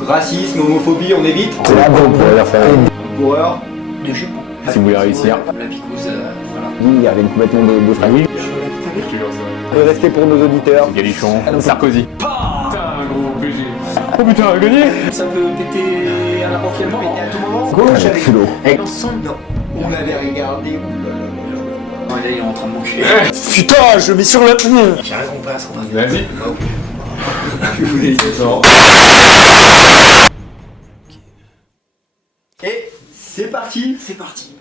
Racisme, homophobie, on évite. C'est là qu'on pourrait dire ça. Horreur. De jupons. Si vous voulez réussir. La picouse, voilà. Il y avait complètement des frères. Oui. On va rester pour nos auditeurs. Galichon, Sarkozy. Putain, un gros BG. Oh putain, elle a gagné. ça peut péter à n'importe quel moment. À tout moment. Gauche avec culot. Ensemble, non. On l'avait regardé. Non, là, il est en train de m'enculer. Putain, je mets sur la tenue. J'ai rien compris à son avis. Vas-y. Que vous voulez dire. Et c'est parti. C'est parti.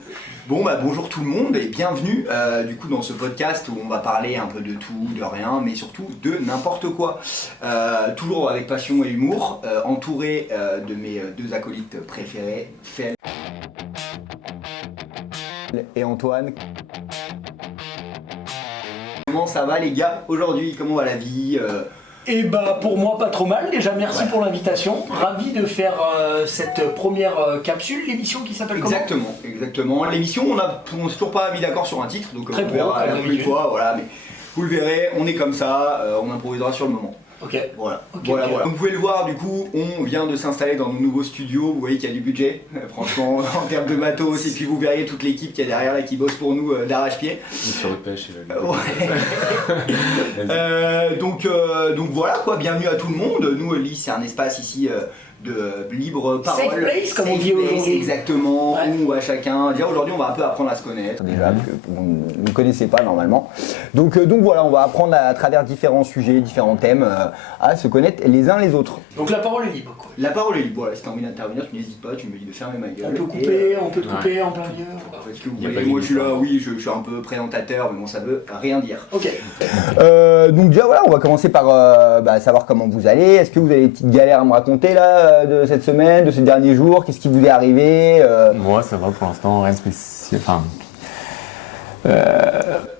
Bon bah bonjour tout le monde et bienvenue du coup dans ce podcast où on va parler un peu de tout, de rien, mais surtout de n'importe quoi. Toujours avec passion et humour, entouré de mes deux acolytes préférés, Fel et Antoine. Comment ça va les gars aujourd'hui? Comment va la vie? Et bah pour moi pas trop mal, déjà merci pour l'invitation, ravi de faire cette première capsule, l'émission qui s'appelle comment? Exactement. L'émission, on s'est toujours pas mis d'accord sur un titre, donc Très on pro, verra la comme prochaine fois, voilà, mais vous le verrez, on est comme ça, on improvisera sur le moment. Ok. Voilà. Ok. Voilà. Vous pouvez le voir, du coup, on vient de s'installer dans nos nouveaux studios. Vous voyez qu'il y a du budget, franchement, en termes de matos. Et puis vous verriez toute l'équipe qui est derrière là, qui bosse pour nous d'arrache-pied. Sur le pêche. Donc voilà quoi, bienvenue à tout le monde. Nous, Lee, c'est un espace ici de libre parole. Safe place, comme on dit place, aujourd'hui. exactement, Ouais. où on va chacun dire aujourd'hui on va un peu apprendre à se connaître. Déjà, que vous ne connaissez pas normalement. Donc voilà, on va apprendre à travers différents sujets, différents thèmes, à se connaître les uns les autres. Donc la parole est libre quoi. La parole est libre, voilà, si t'as envie d'intervenir, tu n'hésites pas, tu me dis de fermer ma gueule. On peut couper, on peut te couper en plein milieu. Parce que vous Y a voyez, pas de moi je suis là, limite, oui, je suis un peu présentateur, mais bon, ça veut rien dire. Ok. Donc déjà voilà, on va commencer par savoir comment vous allez. Est-ce que vous avez des petites galères à me raconter là de cette semaine, de ces derniers jours? Qu'est-ce qui vous est arrivé? Moi, ça va pour l'instant, rien de spécial. Enfin,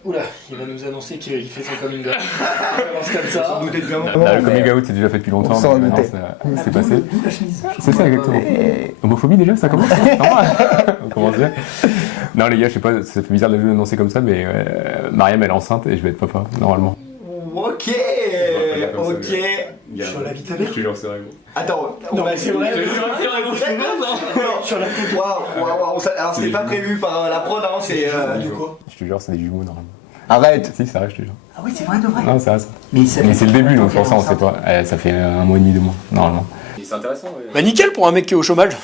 Oula, il va nous annoncer qu'il fait son coming out. On commence comme ça. Vous doutez bien. le coming out, c'est déjà fait depuis longtemps. on s'en mais maintenant, doutait. c'est passé. D'où la chemise. C'est ça, exactement. Homophobie déjà, ça commence. On commence bien. Non, les gars, je sais pas, ça fait bizarre de l'annoncer comme ça, mais Mariam, elle est enceinte et je vais être papa, normalement. Ok. Sur la vie de ta mère. Je te jure, c'est vrai, gros. Attends, Non mais c'est vrai. Non. Sur la tête. Waouh. Alors c'était pas prévu par la prod, hein, c'est. De quoi? Je te jure, c'est des jumeaux, normalement. Arrête. Si, c'est vrai, je te jure. Ah oui, c'est vrai de vrai. Non, c'est vrai, ça. Mais Mais c'est le début, donc pour ça, on sait pas. Ça fait un mois et demi, 2 mois, normalement. C'est intéressant, ouais. Bah nickel pour un mec qui est au chômage.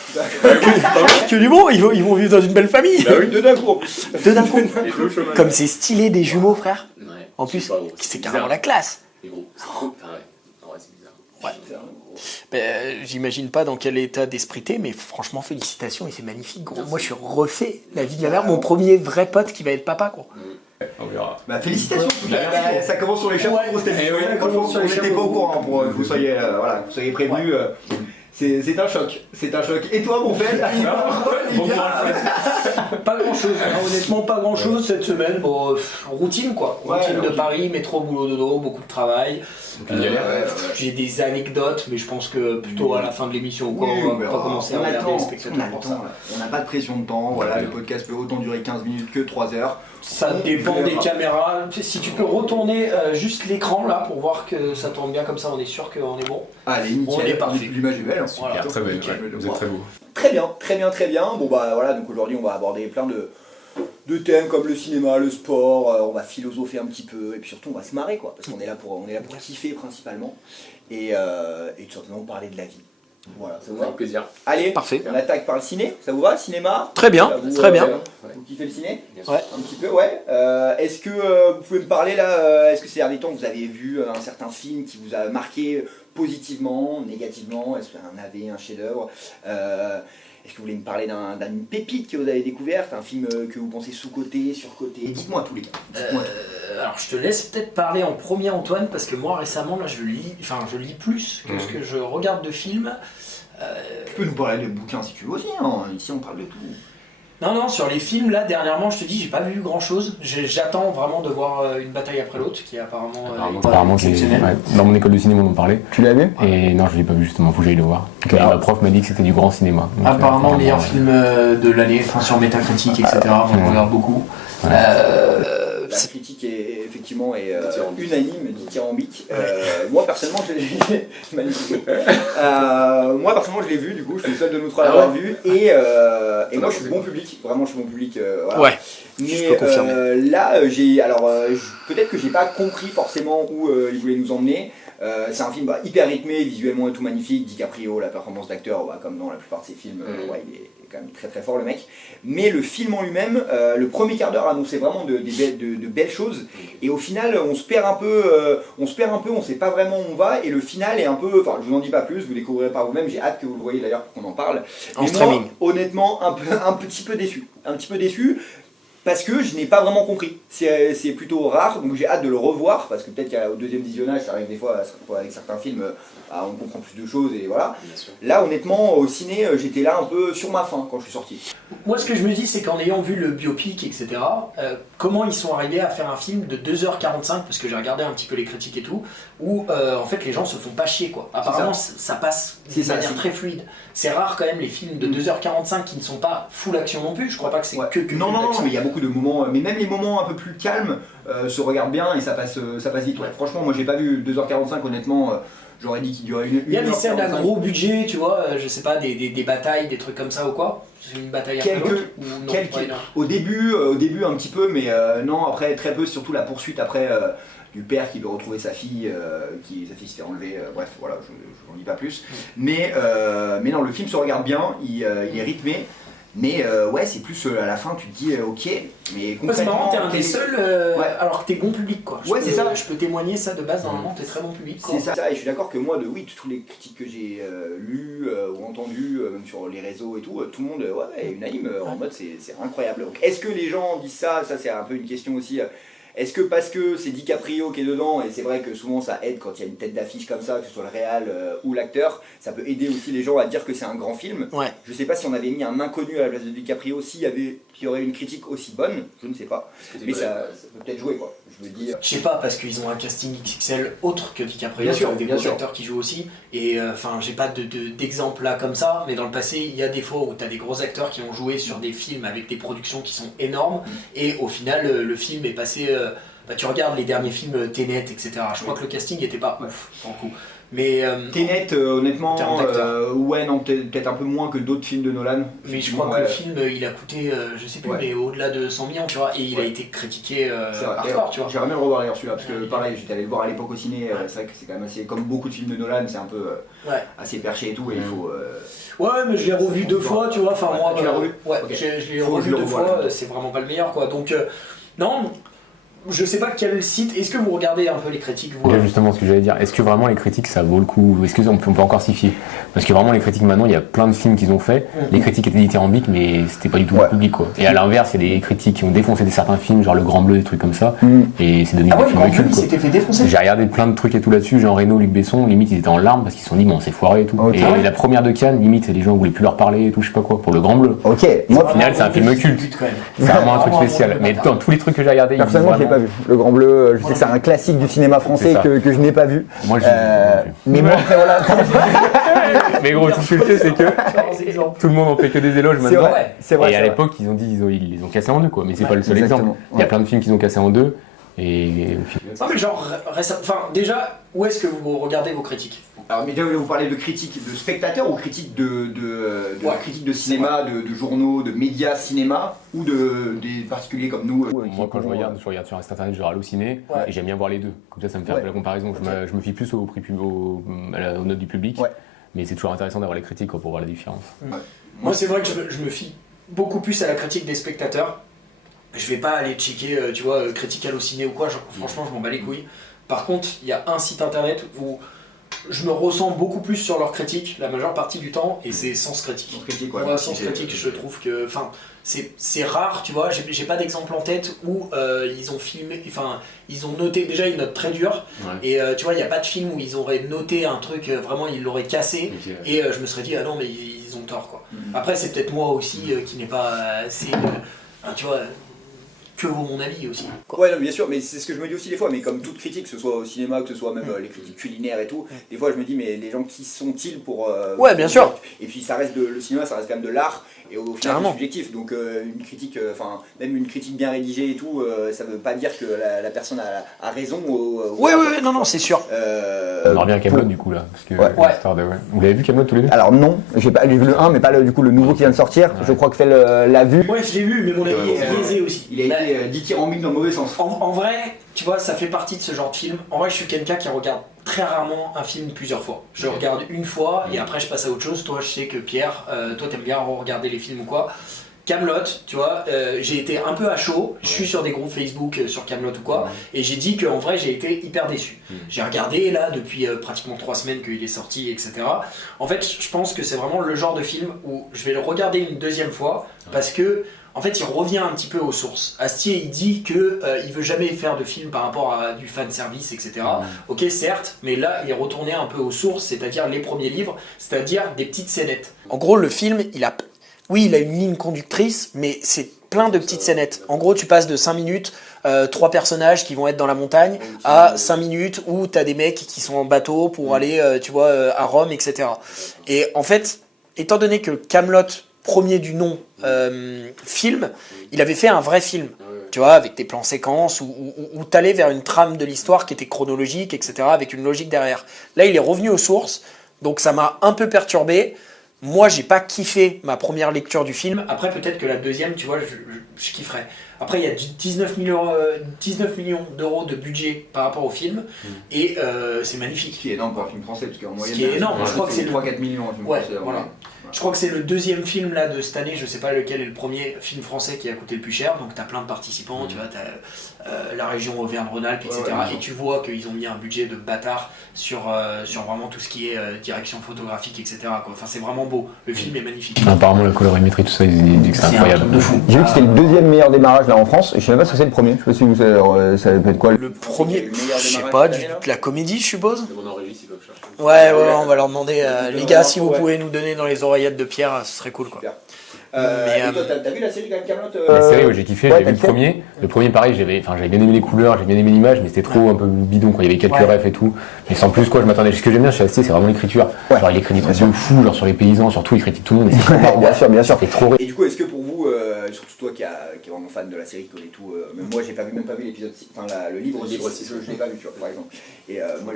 Que du bon, ils vont vivre dans une belle famille. Bah oui, deux d'un coup. Deux d'un coup. Comme c'est stylé des jumeaux frère. Ouais. En plus, C'est pas gros. c'est carrément la classe. C'est gros. C'est trop. Enfin, ouais. En vrai, c'est bizarre. Ouais. J'imagine pas dans quel état d'esprit t'es, mais franchement félicitations et c'est magnifique gros. Moi je suis refait la vie de la mère, mon premier vrai pote qui va être papa quoi. On verra. Bah félicitations. Ça commence sur les chapeaux. Ouais. C'était commence sur on les n'était chapeaux. pas au courant pour que vous soyez prévenus. C'est un choc. Et toi mon frère? Pas grand chose, honnêtement pas grand chose cette semaine. Bon, routine quoi. Routine de Paris, métro, boulot, dodo, beaucoup de travail. J'ai des anecdotes, mais je pense que plutôt à la fin de l'émission ou quoi, on va pas commencer à regarder les spectateurs pour ça. On n'a pas de pression de temps, voilà, le podcast peut autant durer 15 minutes que 3 heures. Ça dépend des caméras. Si tu peux retourner juste l'écran là pour voir que ça tourne bien comme ça, on est sûr qu'on est bon. Allez, On est nickel, parfait. l'image est belle, hein, super. Voilà. Très belle, ouais. Vous êtes très beau. Très bien. Bon bah voilà, donc aujourd'hui on va aborder plein de thèmes comme le cinéma, le sport, on va philosopher un petit peu et puis surtout on va se marrer quoi, parce qu'on est là pour kiffer principalement et tout simplement parler de la vie. Voilà, ça vous va? Avec plaisir. Allez, Parfait. on attaque par le ciné, ça vous va, le cinéma? Très bien, Vous, très bien. Vous kiffez le ciné? Ouais. Un petit peu, ouais. Est-ce que vous pouvez me parler là, est-ce que ces derniers temps vous avez vu un certain film qui vous a marqué positivement, négativement? Est-ce qu'il y a un AV, un chef-d'œuvre? Est-ce que vous voulez me parler d'une pépite que vous avez découverte, un film que vous pensez sous-coté, sur-coté? Dites-moi tous les cas. Dites-moi tout. Alors je te laisse peut-être parler en premier Antoine parce que moi récemment là je lis plus que ce que je regarde de films. Tu peux nous parler de bouquins si tu veux aussi, hein. Ici on parle de tout. Non, sur les films là dernièrement je te dis j'ai pas vu grand chose. J'attends vraiment de voir Une bataille après l'autre qui est apparemment c'est exceptionnel. ouais. Dans mon école de cinéma, on en parlait. Tu l'as vu? Et non, je l'ai pas vu justement, faut que j'aille le voir. Et ma prof m'a dit que c'était du grand cinéma. Donc, Apparemment meilleur film de l'année, sur Metacritic, etc. On regarde beaucoup. la critique est effectivement Dithyrambique. unanime, dithyrambique. Moi personnellement, magnifique. Moi personnellement, je l'ai vu. Du coup, je suis le seul de nous trois à l'avoir vu. Et moi, je suis bon public. Vraiment, je suis bon public. Voilà. Ouais. Mais peux confirmer. là, peut-être que j'ai pas compris forcément où il voulait nous emmener. C'est un film hyper rythmé, visuellement et tout magnifique. DiCaprio, la performance d'acteur, comme dans la plupart de ses films, il est quand même très très fort le mec. Mais le film en lui-même, le premier quart d'heure annonçait vraiment de belles choses. Et au final, on se perd un peu, on sait pas vraiment où on va. Et le final est un peu, enfin je vous en dis pas plus, vous découvrirez par vous-même. J'ai hâte que vous le voyez d'ailleurs pour qu'on en parle. En Mais streaming. moi, honnêtement, un petit peu déçu. Parce que je n'ai pas vraiment compris. C'est plutôt rare, donc j'ai hâte de le revoir, parce que peut-être qu'au deuxième visionnage, ça arrive des fois avec certains films, on comprend plus de choses, et voilà. Bien sûr. Là, honnêtement, au ciné, j'étais là un peu sur ma faim quand je suis sorti. Moi, ce que je me dis, c'est qu'en ayant vu le biopic, etc., comment ils sont arrivés à faire un film de 2h45, parce que j'ai regardé un petit peu les critiques et tout, où en fait les gens se font pas chier, quoi. Apparemment, ça passe de manière très fluide. C'est rare quand même les films de 2h45 qui ne sont pas full action non plus. Je crois pas que c'est que Non, l'action. mais il y a beaucoup de moments, mais même les moments un peu plus calmes se regardent bien et ça passe vite. Ouais. Franchement, moi j'ai pas vu 2h45, honnêtement. J'aurais dit qu'il durait une Il y a des scènes à 1h45. gros budget, tu vois, je sais pas, des batailles, des trucs comme ça ou quoi. C'est une bataille après l'autre ou non, pas énorme. Au début un petit peu, mais non, après très peu, surtout la poursuite après du père qui veut retrouver sa fille, sa fille se fait enlever, bref, voilà, je n'en dis pas plus. Mais non, le film se regarde bien, il est rythmé. Mais ouais, c'est plus à la fin, tu te dis ok, mais C'est marrant, concrètement. t'es un des seuls, alors que t'es bon public, quoi. C'est ça. Je peux témoigner ça de base, normalement, t'es très bon public, quoi. C'est ça, et je suis d'accord que moi, toutes les critiques que j'ai lues ou entendues, même sur les réseaux et tout, tout le monde est unanime en mode c'est incroyable. Donc, est-ce que les gens disent ça c'est un peu une question aussi. Est-ce que parce que c'est DiCaprio qui est dedans, et c'est vrai que souvent ça aide quand il y a une tête d'affiche comme ça, que ce soit le réal ou l'acteur, ça peut aider aussi les gens à dire que c'est un grand film. Ouais. Je sais pas si on avait mis un inconnu à la place de DiCaprio, s'il y aurait une critique aussi bonne, je ne sais pas. Mais ça peut peut-être jouer, quoi. Je me dis. Je sais pas, parce qu'ils ont un casting XXL autre que DiCaprio, Bien sûr, avec des bien gros sûr. acteurs qui jouent aussi. Et enfin, j'ai pas d'exemple là comme ça, mais dans le passé, il y a des fois où t'as des gros acteurs qui ont joué sur des films avec des productions qui sont énormes, et au final, le film est passé. Tu regardes les derniers films Tenet, etc. Je crois que le casting était pas ouf, pour le coup. Mais Tenet, honnêtement, en termes d'acteurs. ouais, non, peut-être un peu moins que d'autres films de Nolan. je crois que Ouais. le film, il a coûté, je sais plus, Ouais. mais au-delà de 100 millions, tu vois, et il a été critiqué C'est vrai. hardcore, tu vois. J'aimerais bien le revoir d'ailleurs celui-là, parce que pareil, j'étais allé le voir à l'époque au ciné, c'est vrai que c'est quand même assez, comme beaucoup de films de Nolan, c'est un peu Ouais. assez perché et tout, et il faut. Ouais, mais je l'ai revu deux fois, tu vois. Enfin, Ouais, moi, tu l'as revu Ouais, Ok. je l'ai Faut que revu je le deux revoie, fois, là. c'est vraiment pas le meilleur, quoi. Donc, non, je sais pas quel site. Est-ce que vous regardez un peu les critiques, vous Déjà justement ce que j'allais dire, est-ce que vraiment les critiques ça vaut le coup? Est-ce qu'on peut encore s'y fier? Parce que vraiment les critiques maintenant, il y a plein de films qu'ils ont fait, les critiques étaient dithyrambiques mais c'était pas du tout le public quoi. Et à l'inverse, il y a des critiques qui ont défoncé certains films, genre Le Grand Bleu, des trucs comme ça, et c'est devenu Ah des ouais, films quand de culte il quoi. s'était fait défoncer. J'ai regardé plein de trucs et tout là-dessus, Jean Reno, Luc Besson, limite ils étaient en larmes parce qu'ils se sont dit bon c'est foiré et tout. Ok. Et la première de Cannes, limite les gens voulaient plus leur parler et tout, je sais pas quoi, pour Le Grand Bleu. Ok, moi Au final c'est un film culte, c'est vraiment un truc spécial. Mais dans tous les trucs que j'ai regardés, ils disent personnellement je l'ai pas vraiment- vu. Le Grand Bleu, je sais que c'est un classique du cinéma français C'est ça. que je n'ai pas vu. Moi, je l'ai vu. Mais moi après voilà, Mais gros, tout ce que je sais, c'est que tout le monde en fait que des éloges c'est maintenant. vrai, c'est vrai. Et à c'est vrai. l'époque, ils ont dit ils les ont cassés en deux, quoi. Mais c'est Ouais, pas le seul exactement. exemple. Il y a plein de films qu'ils ont cassés en deux. Et Non, mais genre, enfin, déjà, où est-ce que vous regardez vos critiques? Alors, mais déjà, vous parlez de critiques de spectateurs ou critiques de Ouais. critiques de cinéma, de journaux, de médias cinéma, ou des particuliers comme nous moi, quand je regarde sur un site internet, je vais halluciner. Ouais. Et j'aime bien voir les deux. Comme ça me fait un Ouais. peu la comparaison. Je me fie plus aux notes du public. Ouais. Mais c'est toujours intéressant d'avoir les critiques quoi, pour voir la différence. Moi, c'est vrai que je me fie beaucoup plus à la critique des spectateurs. Je vais pas aller checker, tu vois, critique halluciné ou quoi, franchement, je m'en bats les couilles. Par contre, il y a un site internet où je me ressens beaucoup plus sur leurs critiques la majeure partie du temps, et c'est Sens Critique. Sens Critique, ouais. Moi, Sens Critique, je trouve que, enfin, c'est rare, tu vois, j'ai pas d'exemple en tête où ils ont filmé, enfin, ils ont noté, déjà ils notent très dur, Ouais. et tu vois, il n'y a pas de film où ils auraient noté un truc, vraiment, ils l'auraient cassé, Ok, ouais. et je me serais dit, ah non, mais ils ont tort, quoi. Mhm. Après, c'est peut-être moi aussi qui n'ai pas assez, tu vois, que vaut mon avis aussi. Quoi. Ouais, non, bien sûr, mais c'est ce que je me dis aussi des fois, mais comme toute critique, que ce soit au cinéma, que ce soit même les critiques culinaires et tout, des fois je me dis, mais les gens qui sont-ils pour. Ouais, bien sûr. Et puis ça reste le cinéma, ça reste quand même de l'art, et au final c'est subjectif, donc une critique, enfin, même une critique bien rédigée et tout, ça veut pas dire que la personne a raison. Ouais, non, c'est sûr. On revient à Camelot du coup là. Parce que l'histoire de... Vous l'avez vu Camelot tous les deux? Alors non, j'ai vu le 1, mais pas du coup le nouveau qui vient de sortir. Je crois que Phil l'a vu. Ouais, je l'ai vu, mais mon avis est biaisé aussi. Il a été dithyrambique dans le mauvais sens. En vrai, tu vois, ça fait partie de ce genre de film. En vrai, je suis quelqu'un qui regarde très rarement un film plusieurs fois. Je regarde une fois et après je passe à autre chose. Toi, je sais que Pierre, toi t'aimes bien regarder les films ou quoi. Camelot, tu vois, j'ai été un peu à chaud. Je suis sur des groupes Facebook sur Camelot ou quoi, et j'ai dit qu'en vrai j'ai été hyper déçu. J'ai regardé là depuis pratiquement 3 semaines qu'il est sorti, etc. En fait, je pense que c'est vraiment le genre de film où je vais le regarder une deuxième fois parce que en fait, il revient un petit peu aux sources. Astier, il dit que il veut jamais faire de film par rapport à du fan service, etc. Ok, certes, mais là, il est retourné un peu aux sources, c'est-à-dire les premiers livres, c'est-à-dire des petites scénettes. En gros, le film, il a une ligne conductrice, mais c'est plein de petites scénettes. En gros, tu passes de 5 minutes, 3 personnages qui vont être dans la montagne, à 5 minutes où tu as des mecs qui sont en bateau pour aller, tu vois, à Rome, etc. Et en fait, étant donné que Camelot, premier du nom, film, il avait fait un vrai film. Tu vois, avec des plans séquences où tu allais vers une trame de l'histoire qui était chronologique, etc., avec une logique derrière. Là, il est revenu aux sources, donc ça m'a un peu perturbé. Moi, j'ai pas kiffé ma première lecture du film. Après, peut-être que la deuxième, tu vois, je kifferais. Après, il y a 19 millions d'euros de budget par rapport au film, et c'est magnifique. Ce qui est énorme pour un film français, parce qu'en moyenne, ce qui est énorme, je crois que c'est 3-4 millions. Ouais, voilà. Je crois que c'est le deuxième film là de cette année, je sais pas lequel est le premier film français qui a coûté le plus cher, donc t'as plein de participants, tu vois, t'as la région Auvergne-Rhône-Alpes, etc. Et tu vois qu'ils ont mis un budget de bâtard sur vraiment tout ce qui est direction photographique, etc. quoi. Enfin, c'est vraiment beau, le film est magnifique. Apparemment, la colorimétrie, tout ça, ils disent que c'est incroyable. J'ai vu que c'était le deuxième meilleur démarrage là en France, et je sais même pas ce que c'est le premier, je sais pas si vous savez, ça peut être quoi. Le premier, je sais pas, de la comédie, je suppose. Demande en régie s'ils peuvent chercher. Ouais, on va leur demander, les gars, si vous pouvez nous donner dans les oreillettes de Pierre, ce serait cool quoi. Super. Et toi, t'as vu la série quand même, Camelot La série, j'ai kiffé, j'ai vu le premier. Le premier, pareil, j'avais bien aimé les couleurs, j'ai bien aimé l'image, mais c'était trop un peu bidon, quoi. Il y avait quelques refs et tout. Mais sans plus, quoi, je m'attendais. Ce que j'aime bien chez Astier, c'est vraiment l'écriture. Genre, il écrit des trucs de fou, genre sur les paysans, surtout, il critique tout le monde. Bien sûr. C'est trop. Et du coup, est-ce que pour vous, surtout toi qui est vraiment fan de la série, qui connaît tout, même moi, j'ai même pas vu l'épisode, enfin le livre 6, je l'ai pas vu, tu vois, par exemple. Et moi,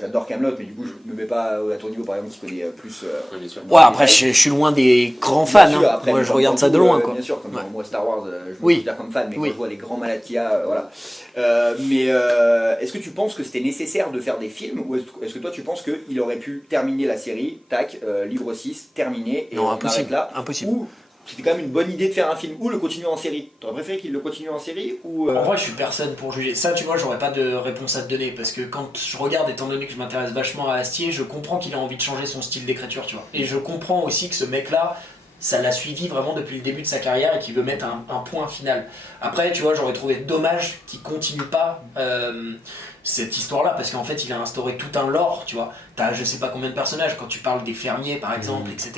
j'adore Camelot, mais du coup, je me mets pas à ton niveau, par exemple, qui connaît plus. Ouais, après, je suis loin des grands fans. Moi, je regarde ça de loin, quoi. Bien sûr, comme moi, Star Wars, je me considère comme fan, mais quand je vois les grands malades qu'il y a, voilà. Mais est-ce que tu penses que c'était nécessaire de faire des films, ou est-ce que toi, tu penses qu'il aurait pu terminer la série, tac, livre 6, terminé, et non, on arrête là, impossible. Ou c'était quand même une bonne idée de faire un film, ou le continuer en série? T'aurais préféré qu'il le continue en série, ou En vrai, je suis personne pour juger. Ça, tu vois, j'aurais pas de réponse à te donner, parce que quand je regarde, étant donné que je m'intéresse vachement à Astier, je comprends qu'il a envie de changer son style d'écriture, tu vois. Et je comprends aussi que ce mec-là, ça l'a suivi vraiment depuis le début de sa carrière et qu'il veut mettre un point final. Après, tu vois, j'aurais trouvé dommage qu'il continue pas cette histoire-là, parce qu'en fait, il a instauré tout un lore, tu vois. T'as je sais pas combien de personnages, quand tu parles des fermiers, par exemple, etc.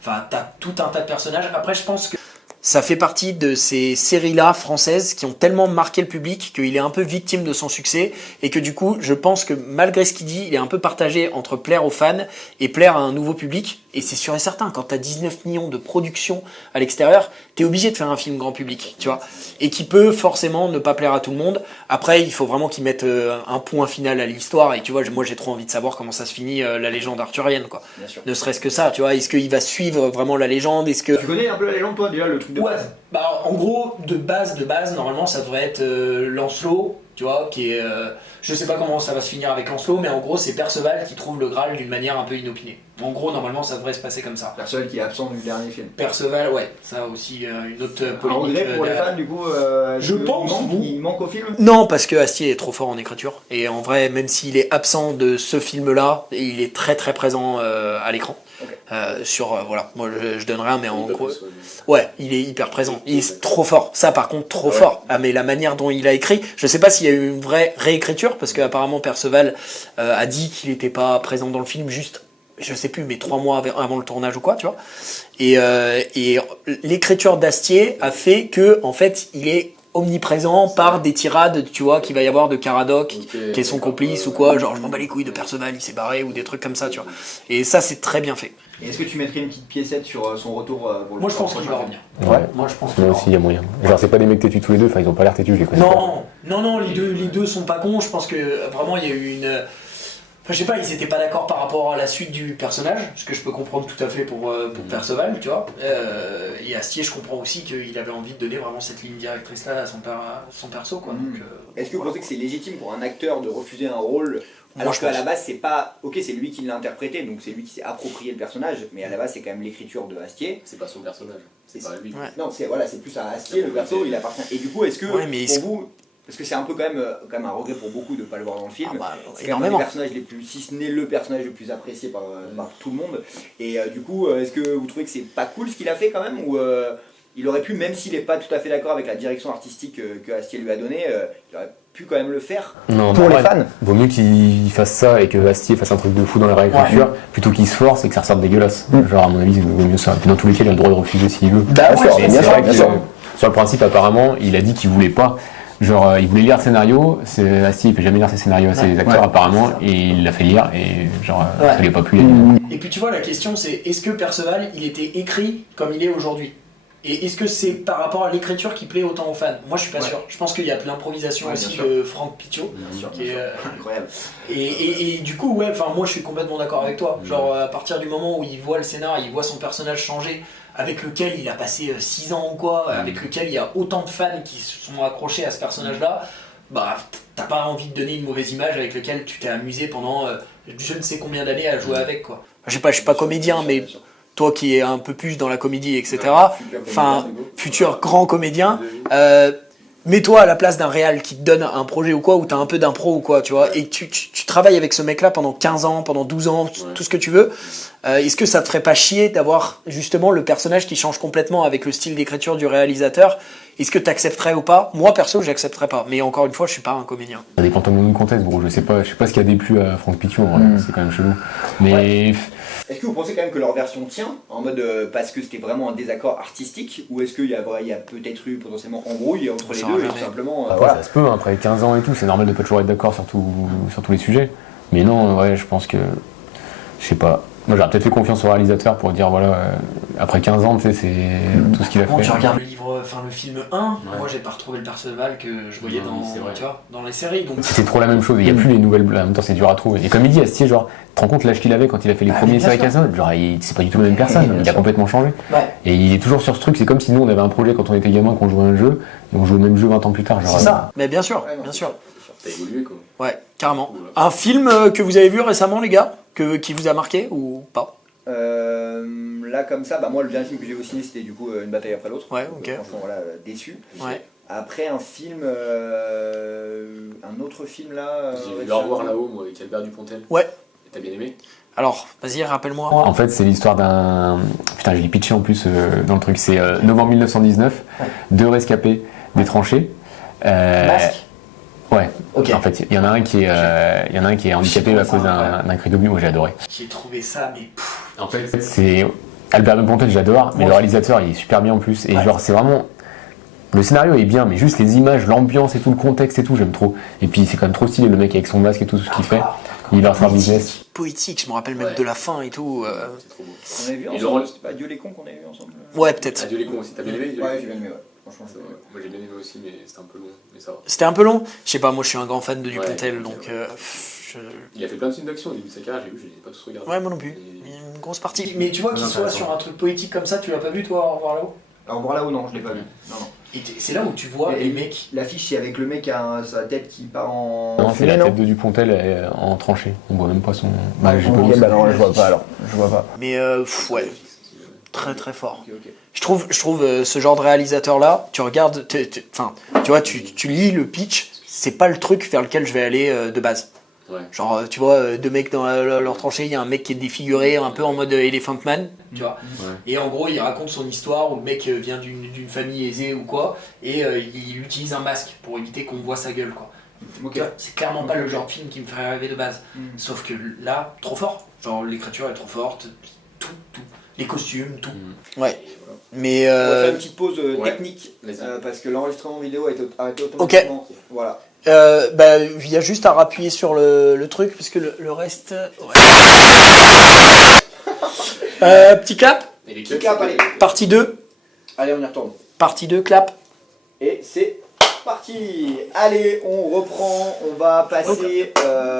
Enfin, t'as tout un tas de personnages. Après, je pense que ça fait partie de ces séries-là françaises qui ont tellement marqué le public qu'il est un peu victime de son succès et que du coup, je pense que malgré ce qu'il dit, il est un peu partagé entre plaire aux fans et plaire à un nouveau public. Et c'est sûr et certain, quand t'as 19 millions de production à l'extérieur, t'es obligé de faire un film grand public, tu vois. Et qui peut forcément ne pas plaire à tout le monde. Après, il faut vraiment qu'ils mettent un point final à l'histoire. Et tu vois, moi j'ai trop envie de savoir comment ça se finit la légende arthurienne, quoi. Ne serait-ce que ça, tu vois. Est-ce qu'il va suivre vraiment la légende? Est-ce que... Tu connais un peu la légende, toi, déjà, le truc de base? Bah, en gros, de base, normalement, ça devrait être Lancelot, tu vois, qui est... je sais pas comment ça va se finir avec Lancelot, mais en gros, c'est Perceval qui trouve le Graal d'une manière un peu inopinée. En gros, normalement, ça devrait se passer comme ça. Perceval qui est absent du dernier film. Perceval, ouais, ça aussi, une autre Un polémique. regret pour les fans, du coup, je pense. Il manque au film? Non, parce que Astier est trop fort en écriture. Et en vrai, même s'il est absent de ce film-là, il est très très présent à l'écran. Okay. Voilà, moi je donne rien, mais en gros, ouais, il est hyper présent. Il est trop fort. Ça, par contre, trop fort. Ah, mais la manière dont il a écrit, je sais pas s'il y a eu une vraie réécriture, parce qu'apparemment Perceval a dit qu'il n'était pas présent dans le film, juste je sais plus, mais 3 mois avant le tournage ou quoi, tu vois. Et l'écriture d'Astier a fait que, en fait, il est omniprésent par des tirades, tu vois, qu'il va y avoir de Caradoc, qui est son complice ou quoi, genre je m'en bats les couilles de Perceval, il s'est barré, ou des trucs comme ça, tu vois. Et ça, c'est très bien fait. Et est-ce que tu mettrais une petite piécette sur son retour pour le Moi, je pense qu'il va prochain revenir. Ouais. Moi, je pense Moi aussi, il y a moyen. Genre, c'est pas des mecs têtus tous les deux, enfin, ils ont pas l'air têtus, je les connais pas. Non, les deux sont pas cons. Je pense que vraiment il y a eu une. Enfin, je sais pas, ils étaient pas d'accord par rapport à la suite du personnage, ce que je peux comprendre tout à fait pour Perceval, tu vois. Et Astier, je comprends aussi qu'il avait envie de donner vraiment cette ligne directrice-là à son perso, quoi. Donc, Est-ce que vous pensez que c'est légitime pour un acteur de refuser un rôle alors qu'à la base c'est pas. Ok, c'est lui qui l'a interprété, donc c'est lui qui s'est approprié le personnage, mais à la base c'est quand même l'écriture de Astier. C'est pas son personnage, c'est pas lui. Ouais. Non, c'est plus à Astier le perso, il appartient. Et du coup, est-ce que pour vous. Parce que c'est un peu quand même un regret pour beaucoup de ne pas le voir dans le film. C'est quand même un des personnages les plus, si ce n'est le personnage le plus apprécié par tout le monde. Et du coup, est-ce que vous trouvez que c'est pas cool ce qu'il a fait quand même, ou il aurait pu, même s'il n'est pas tout à fait d'accord avec la direction artistique que Astier lui a donnée, il aurait pu quand même le faire. Non, Pour les fans. Vaut mieux qu'il fasse ça et que Astier fasse un truc de fou dans la réécriture, plutôt qu'il se force et que ça ressorte dégueulasse. Genre, à mon avis, il vaut mieux ça. Et puis dans tous les cas, il a le droit de refuser s'il veut. Bien sûr, Mais c'est vrai que sur le principe, apparemment, il a dit qu'il voulait pas. Genre, il voulait lire le scénario, Astier il fait jamais lire ses scénarios à ses acteurs apparemment, et il l'a fait lire, et genre, ça lui a pas plu. Et puis tu vois, la question c'est, est-ce que Perceval, il était écrit comme il est aujourd'hui ? Et est-ce que c'est par rapport à l'écriture qui plaît autant aux fans ? Moi je suis pas sûr. Je pense qu'il y a de l'improvisation aussi de Franck Pitiot, qui est incroyable. Et du coup, moi je suis complètement d'accord avec toi. Genre, à partir du moment où il voit le scénar, il voit son personnage changer, avec lequel il a passé 6 ans ou quoi, avec lequel il y a autant de fans qui se sont accrochés à ce personnage-là, bah t'as pas envie de donner une mauvaise image avec lequel tu t'es amusé pendant je ne sais combien d'années à jouer avec, quoi. Je suis pas comédien, mais toi qui es un peu plus dans la comédie, etc., futur grand comédien, mets-toi à la place d'un réal qui te donne un projet ou quoi, où t'as un peu d'impro ou quoi, tu vois, et tu travailles avec ce mec-là pendant 15 ans, pendant 12 ans, tout ce que tu veux. Est-ce que ça te ferait pas chier d'avoir justement le personnage qui change complètement avec le style d'écriture du réalisateur ? Est-ce que tu accepterais ou pas ? Moi perso, j'accepterais pas. Mais encore une fois, je suis pas un comédien. Ça dépend tellement du contexte, gros. Je sais pas ce qui a déplu à Franck Pitiot, c'est quand même chelou. Mais est-ce que vous pensez quand même que leur version tient en mode parce que c'était vraiment un désaccord artistique, ou est-ce qu'il y a peut-être eu potentiellement embrouille entre les deux et tout simplement après, ça se peut, hein, après 15 ans et tout, c'est normal de pas toujours être d'accord sur tous les sujets. Mais non, ouais, je pense que je sais pas. Moi j'aurais peut-être fait confiance au réalisateur pour dire voilà, après 15 ans, tu sais, c'est tout ce qu'il a fait. Tu regardes le film 1, moi j'ai pas retrouvé le Perceval que je voyais dans les séries. Donc c'était trop la même chose, il y a plus les nouvelles, en même temps c'est dur à trouver. Et comme il dit, Astier, genre, tu te rends compte l'âge qu'il avait quand il a fait les premiers séries Casanova, genre c'est pas du tout la même personne, il a complètement changé. Et il est toujours sur ce truc, c'est comme si nous on avait un projet quand on était gamin, qu'on jouait à un jeu, et on joue au même jeu 20 ans plus tard. Genre, c'est ça, mais bien sûr, bien sûr. T'as évolué quoi. Ouais, carrément. Un film que vous avez vu récemment, les gars, qui vous a marqué ou pas ? Là comme ça, moi le dernier film que j'ai vu au ciné c'était du coup Une bataille après l'autre. Ouais, ok. Franchement voilà, déçu. Ouais. Après un film, un autre film là. J'ai vu Au revoir là-haut moi avec Albert Dupontel. Ouais. Et t'as bien aimé ? Alors, vas-y, rappelle-moi. En fait, c'est l'histoire d'un. Putain, je l'ai pitché en plus dans le truc. C'est novembre 1919, 2 rescapés des tranchées. Masque ? Ouais. Ok. En fait, il y en a un qui est handicapé à cause d'un cri d'oubli. Moi, j'ai adoré. J'ai trouvé ça, mais. En fait, C'est Albert Dupontel, j'adore, mais le réalisateur, il est super bien en plus. Et genre, c'est vraiment. Le scénario est bien, mais juste les images, l'ambiance et tout, le contexte et tout, j'aime trop. Et puis, c'est quand même trop stylé, le mec avec son masque et tout ce qu'il fait. Universal Business. Poétique, je me rappelle même de la fin et tout. c'est trop beau. On avait vu ensemble, c'était pas Adieu les cons qu'on avait vu ensemble. Ouais, peut-être. Adieu les cons aussi, t'as bien aimé ? Ouais, j'ai bien aimé, ouais. Franchement, c'est Moi j'ai bien aimé aussi, mais c'était un peu long, mais ça va. C'était un peu long. Je sais pas, moi je suis un grand fan de Dupontel, donc. Il a fait plein de films d'action au début de sa carrière, j'ai vu, je les ai pas tous regardés. Ouais, moi non plus. Une grosse partie. Mais tu vois qu'il soit sur un truc poétique comme ça, tu l'as pas vu toi, Au revoir là-haut ? Au revoir là-haut, non, je l'ai pas vu. Non. Et c'est là où tu vois les mecs. L'affiche, c'est avec le mec qui a sa tête qui part en. Non, c'est la non tête de Dupontel en tranchée. On voit même pas son. Bah, j'ai pas Ok, vu. non, je vois pas alors. Je vois pas. Mais ouais, très très fort. Ok. Je trouve ce genre de réalisateur là, tu regardes, enfin, tu vois, tu lis le pitch, c'est pas le truc vers lequel je vais aller de base. Ouais. Genre, tu vois, 2 mecs dans leur tranchée, il y a un mec qui est défiguré, un peu en mode Elephant Man, tu vois. Ouais. Et en gros, il raconte son histoire où le mec vient d'une famille aisée ou quoi, et il utilise un masque pour éviter qu'on voit sa gueule, quoi. Ok. Tu vois, c'est clairement pas le genre de film qui me ferait rêver de base. Sauf que là, trop fort. Genre l'écriture est trop forte, tout. Les costumes, tout. Ouais. Mais On va faire une petite pause technique parce que l'enregistrement vidéo a été arrêté automatiquement. Voilà. Il y a juste à rappuyer sur le truc parce que le reste. Petit clap. Et les Petit clap, allez. Partie 2. Allez, on y retourne. Partie 2, clap. Et c'est parti. Allez, on reprend. On va passer.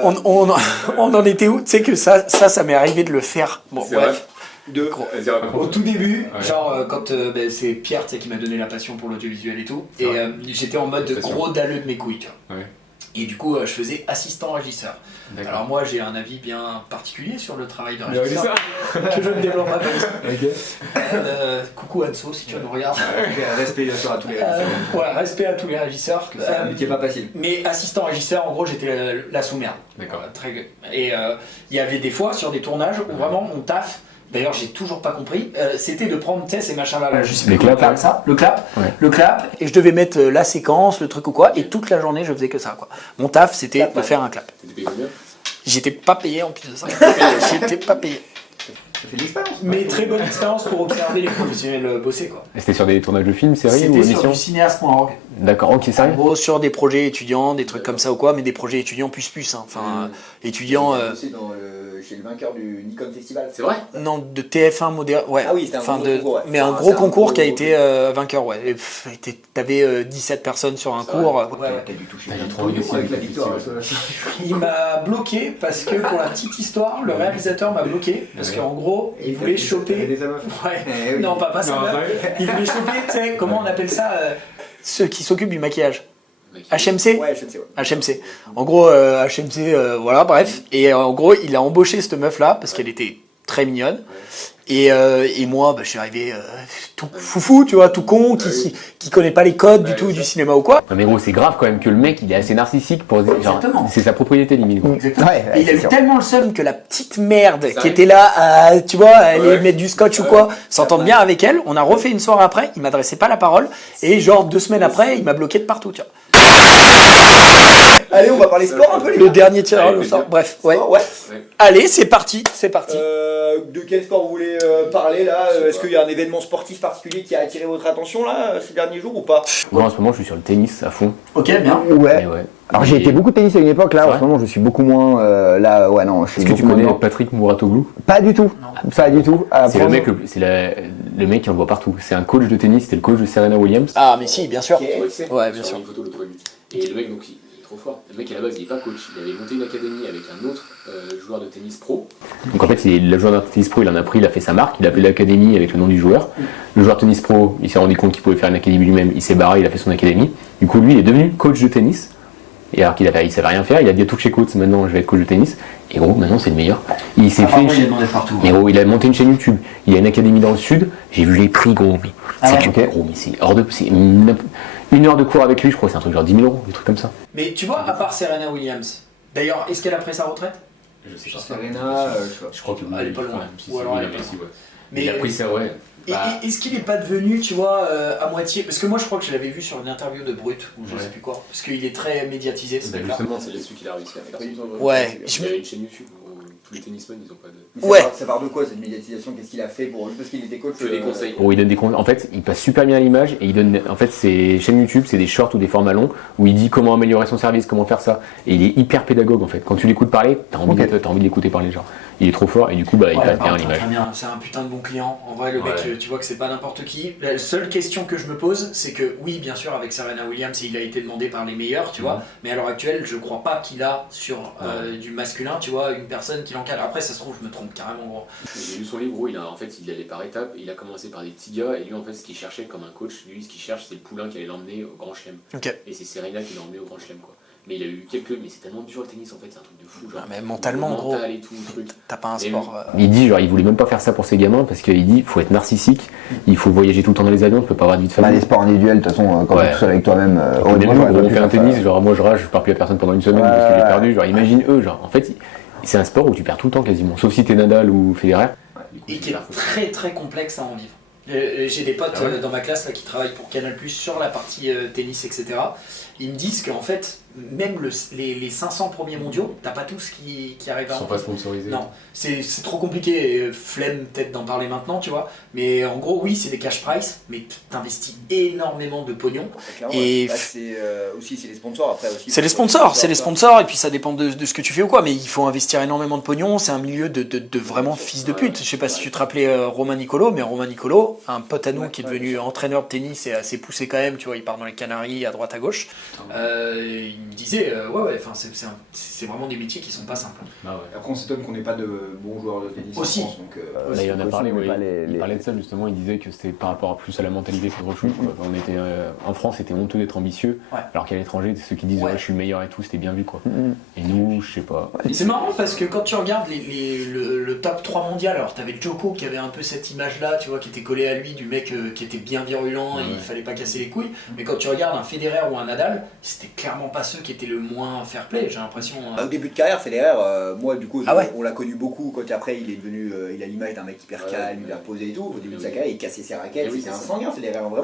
On en était où? Tu sais que ça m'est arrivé de le faire. Bon, C'est bref. Vas-y, raconte. Au tout début, Ouais. genre quand c'est Pierre qui m'a donné la passion pour l'audiovisuel et tout, C'est et vrai. j'étais en mode C'est gros dalleux de mes couilles, tu vois. Ouais. Et du coup, je faisais assistant régisseur. Alors moi, j'ai un avis bien particulier sur le travail de régisseur, que je ne développe pas plus. Coucou Anso, si tu nous regardes. Respect bien sûr à tous les régisseurs. Voilà, respect à tous les régisseurs. C'est un métier pas facile. Mais assistant régisseur, en gros, j'étais la sous-merde. D'accord. Et il y avait des fois sur des tournages où vraiment mon taf, d'ailleurs j'ai toujours pas compris, c'était de prendre ces machins là, je sais Les plus comment on claps, appelle ça, le clap, Ouais. Le clap, et je devais mettre la séquence, le truc ou quoi, et toute la journée je faisais que ça, quoi. Mon taf c'était de faire un clap. T'étais payé combien? J'étais pas payé en plus de ça. J'étais pas payé. Ça fait de l'expérience. Mais très bonne expérience pour observer les professionnels bosser quoi. Et c'était sur des tournages de films, séries ou C'était sur émissions? du cinéaste.org. D'accord, ok, En sérieux. gros, sur des projets étudiants, des trucs comme ça ou quoi, mais des projets étudiants plus, hein. Enfin, étudiants, C'est chez le vainqueur du Nikon Festival. C'est vrai? non, de TF1 moderne, ouais. Ah oui, c'était un Enfin, gros de, concours, ouais. mais un Ah, gros c'est un concours gros qui a concours. été vainqueur, ouais. Et t'avais 17 personnes sur un C'est cours. Ouais. T'as dû toucher. J'ai trop envie aussi avec la avec victoire. Il m'a bloqué parce que pour la petite histoire, le réalisateur m'a bloqué parce Ouais. qu'en gros, il voulait choper. Ouais. Eh oui. Non, pas ça. Non, meuf. sérieux Il voulait choper, tu sais, comment on appelle ça Ceux qui s'occupent du maquillage. Mec, HMC. Ouais, je ne sais pas. HMC. En gros, HMC, voilà, bref. Et en gros, il a embauché cette meuf-là parce qu'elle était très mignonne. Et moi, je suis arrivé tout foufou, tu vois, tout con, qui connaît pas les codes du tout du cinéma ou quoi. Ouais, mais gros, c'est grave quand même que le mec il est assez narcissique pour dire. Genre, Exactement. c'est sa propriété limite. Quoi. Et il a c'est eu sûr. tellement le seum que la petite merde Ça qui arrive. était là, tu vois, à aller Ouais. mettre du scotch ou quoi, s'entendre bien avec elle. On a refait une soirée après, il m'adressait pas la parole. Et genre 2 semaines après, il m'a bloqué de partout, tu vois. Allez, on va parler sport un peu, les Le gars. dernier tirage Allez, au sort. plaisir. Bref, ouais. Sport, ouais. Allez, c'est parti, c'est parti. De quel sport vous voulez parler là Je sais Est-ce pas. qu'il y a un événement sportif particulier qui a attiré votre attention là ces derniers jours ou pas? Moi en ce moment je suis sur le tennis à fond. Ok, bien. Ouais. Mais ouais. Alors j'ai Et- été beaucoup de tennis à une époque, là C'est en vrai ce moment je suis beaucoup moins là, ouais non, je suis Est-ce que tu beaucoup connais moins- Patrick Mouratoglou? Pas du tout, pas du tout. C'est le mec, le mec qui en voit partout. C'est un coach de tennis, c'était le coach de Serena Williams. Ah, mais si, bien sûr. Ok. Ouais, bien Sur sûr. une photo, l'autre fois, lui. Et le mec, donc, il est trop fort. Le mec, à la base, il est pas coach. Il avait monté une académie avec un autre joueur de tennis pro. Donc en fait, le joueur de tennis pro, il en a pris, il a fait sa marque, il a appelé l'académie avec le nom du joueur. Le joueur de tennis pro, il s'est rendu compte qu'il pouvait faire une académie lui-même, il s'est barré, il a fait son académie. Du coup, lui, il est devenu coach de tennis. Et alors qu'il il savait rien faire, il a dit à tous chez coachs, maintenant je vais être coach de tennis. Et gros, maintenant c'est le meilleur. Il s'est fait. Il a demandé partout. Mais gros, il a monté une chaîne YouTube. Il a une académie dans le sud. J'ai vu les prix, gros. Mais c'est ouais, gros, mais c'est hors de. C'est une heure de cours avec lui, je crois, c'est un truc genre 10 000 €, des trucs comme ça. Mais tu vois, à part Serena Williams, d'ailleurs, est-ce qu'elle a pris sa retraite? Je sais pas. Serena, je sais pas. Je crois que Elle est pas loin. Ou Ou alors elle est il a pas pris, ouais. Mais Il a pris ça, ouais. Et est-ce qu'il n'est pas devenu, tu vois, à moitié. Parce que moi, je crois que je l'avais vu sur une interview de Brut, ou je Ouais. sais plus quoi. Parce qu'il est très médiatisé, ce Bah, mec-là. justement, c'est là-dessus qu'il a réussi à faire. Ouais. Il a une chaîne YouTube où tous les tennismen, ils ont pas de. Mais Ouais. ça part de quoi cette médiatisation? Qu'est-ce qu'il a fait pour juste parce qu'il était coach? Que des conseils. Gros, il donne des conseils. En fait, il passe super bien à l'image et il donne. En fait, ses chaînes YouTube, c'est des shorts ou des formats longs où il dit comment améliorer son service, comment faire ça. Et il est hyper pédagogue en fait. Quand tu l'écoutes parler, t'as envie, Ok. t'as envie de l'écouter parler, genre. Il est trop fort et du coup, bah, il Ouais, passe bien à très l'image. bien. C'est un putain de bon client. En vrai, le mec, Ouais. tu vois que c'est pas n'importe qui. La seule question que je me pose, c'est que oui, bien sûr, avec Serena Williams, il a été demandé par les meilleurs, tu vois. Mais à l'heure actuelle, je crois pas qu'il a sur du masculin, tu vois, une personne qui l'encadre. Après, ça se trouve, je me trompe carrément, gros. J'ai lu son livre où en fait, il allait par étapes. Il a commencé par des petits gars et lui, en fait, ce qu'il cherchait comme un coach, lui, ce qu'il cherche, c'est le poulain qui allait l'emmener au Grand Chelem. Ok. Et c'est Serena qui l'a emmené au Grand Chelem, quoi. Mais il a eu quelques. Mais c'est tellement dur le tennis, en fait, c'est un truc de fou. Genre, Ah, mais mentalement, le gros. mental et tout, le truc. T'as pas un Et sport. Il dit, genre, il voulait même pas faire ça pour ses gamins parce qu'il dit, faut être narcissique, il faut voyager tout le temps dans les avions, tu peux pas avoir de vie de Bah, famille. les sports individuels, de toute façon, quand Ouais. t'es tout seul avec toi-même, Au honnêtement, début, j'aurais pas on pu fait un faire ça. tennis, genre moi je rage, je parle plus à personne pendant une semaine parce que j'ai perdu. Genre imagine eux, genre en fait c'est un sport où tu perds tout le temps quasiment, sauf si t'es Nadal ou Federer. Et qui est très très complexe à en vivre. J'ai des potes Ah ouais. dans ma classe là, qui travaillent pour Canal+, sur la partie tennis, etc. Ils me disent qu'en fait, même les 500 premiers mondiaux, t'as pas tous qui arrivent Ils à sont pas sponsorisés. Non, c'est trop compliqué, flemme peut-être d'en parler maintenant, tu vois. Mais en gros, oui, c'est des cash price, mais t'investis énormément de pognon. Et c'est aussi c'est les sponsors après aussi. C'est les sponsors, et puis ça dépend de ce que tu fais ou quoi, mais il faut investir énormément de pognon, c'est un milieu de vraiment fils de pute. Je sais pas si tu te rappelais Romain Nicolo, mais Romain Nicolo, un pote à nous qui est devenu entraîneur de tennis et assez poussé quand même, tu vois, il part dans les Canaries à droite à gauche. Il me disait, c'est vraiment des métiers qui sont pas simples. Après on s'étonne qu'on n'ait pas de bons joueurs de tennis Aussi. en France. Donc, Là, il en a parlé, mais pas il parlait de ça justement, il disait que c'était par rapport plus à la mentalité qu'autre chose. On était, en France, c'était honteux d'être ambitieux, alors qu'à l'étranger, ceux qui disent je suis le meilleur et tout, c'était bien vu quoi. Et nous, je sais pas. C'est marrant parce que quand tu regardes le top 3 mondial, alors t'avais Djoko qui avait un peu cette image-là, tu vois, qui était collée à lui, du mec qui était bien virulent et il fallait pas casser les couilles. Mais quand tu regardes un Federer ou un Nadal, c'était clairement pas ceux qui étaient le moins fair play, j'ai l'impression. Au début de carrière, Federer, moi du coup, on l'a connu beaucoup quand après il est devenu, il a l'image d'un mec hyper calme, il a posé et tout. Au début de sa carrière, il cassait ses raquettes, c'était un sanguin Federer, vraiment.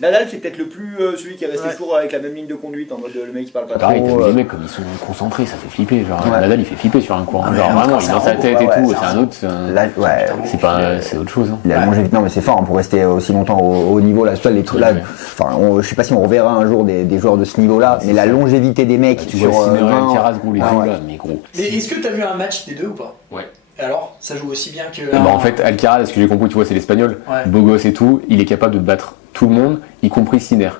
Nadal, c'est peut-être le plus celui qui est resté toujours avec la même ligne de conduite, en mode le mec qui parle pas Pareil, trop. t'as des mecs comme ils sont concentrés, ça fait flipper. Genre Nadal, il fait flipper sur un cours. Genre vraiment, il est dans sa tête et tout, c'est un autre. C'est autre chose. Il a longévité, non mais c'est fort pour rester aussi longtemps au haut niveau là. Je sais pas si on reverra un jour des joueurs de ce niveau-là, mais la longévité des mecs Tu vois Sinner et Alcaraz, gros, les deux là, mais gros. Mais est-ce que t'as vu un match des deux ou pas? Ouais. Alors, ça joue aussi bien que. En fait, Alcaraz, ce que j'ai compris, tu vois, c'est l'espagnol, beau gosse et tout, il est capable de battre tout le monde, y compris Sinner.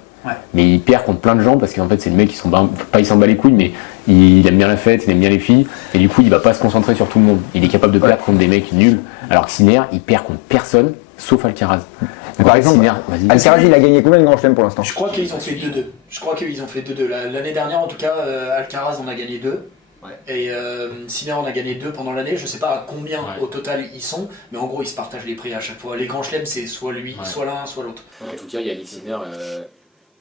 Mais il perd contre plein de gens parce qu'en fait c'est le mec qui s'en bat les couilles, mais il aime bien la fête, il aime bien les filles, et du coup il va pas se concentrer sur tout le monde. Il est capable de perdre contre des mecs nuls, alors que Sinner il perd contre personne sauf Alcaraz. Par exemple, Alcaraz il a gagné combien de grands chelems pour l'instant? Je crois qu'ils ont fait 2-2. L'année dernière en tout cas, Alcaraz en a gagné 2. Et Sinner en a gagné 2 pendant l'année, je sais pas à combien au total ils sont, mais en gros ils se partagent les prix à chaque fois. Les grands chelems c'est soit lui, soit l'un, soit l'autre. En tout cas, Yannick Sinner,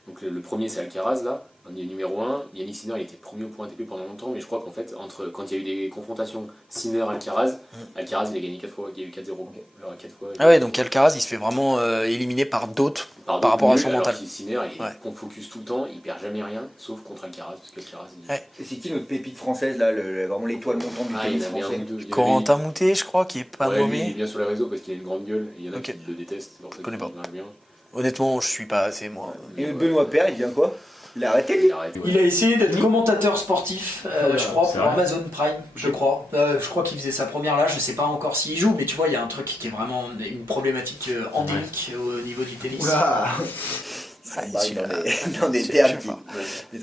donc le premier c'est Alcaraz là, il est numéro 1. Yannick Sinner il était premier au point ATP pendant longtemps, mais je crois qu'en fait, quand il y a eu des confrontations Sinner-Alcaraz, Alcaraz il a gagné 4 fois, il y a eu 4-0. Alors, 4 fois, Ah ouais, donc Alcaraz il se fait vraiment éliminer par d'autres par rapport à son mental. Sinner il focus tout le temps, il perd jamais rien, sauf contre Alcaraz, parce qu'Alcaraz Et c'est qui notre pépite française là, vraiment l'étoile montante du tennis français? Corentin Moutet, je crois, qui est pas mauvais. Il est bien sur les réseaux parce qu'il a une grande gueule, et il y en a qui le détestent. Je connais pas. Honnêtement, je suis pas assez moi. Et Benoît Paire, il vient quoi? Il a arrêté. Il a essayé d'être commentateur sportif, je crois, pour Amazon Prime, je crois. Je crois qu'il faisait sa première là, je sais pas encore s'il joue, mais tu vois, il y a un truc qui est vraiment une problématique endémique au niveau du tennis. Oula. Dans des termes.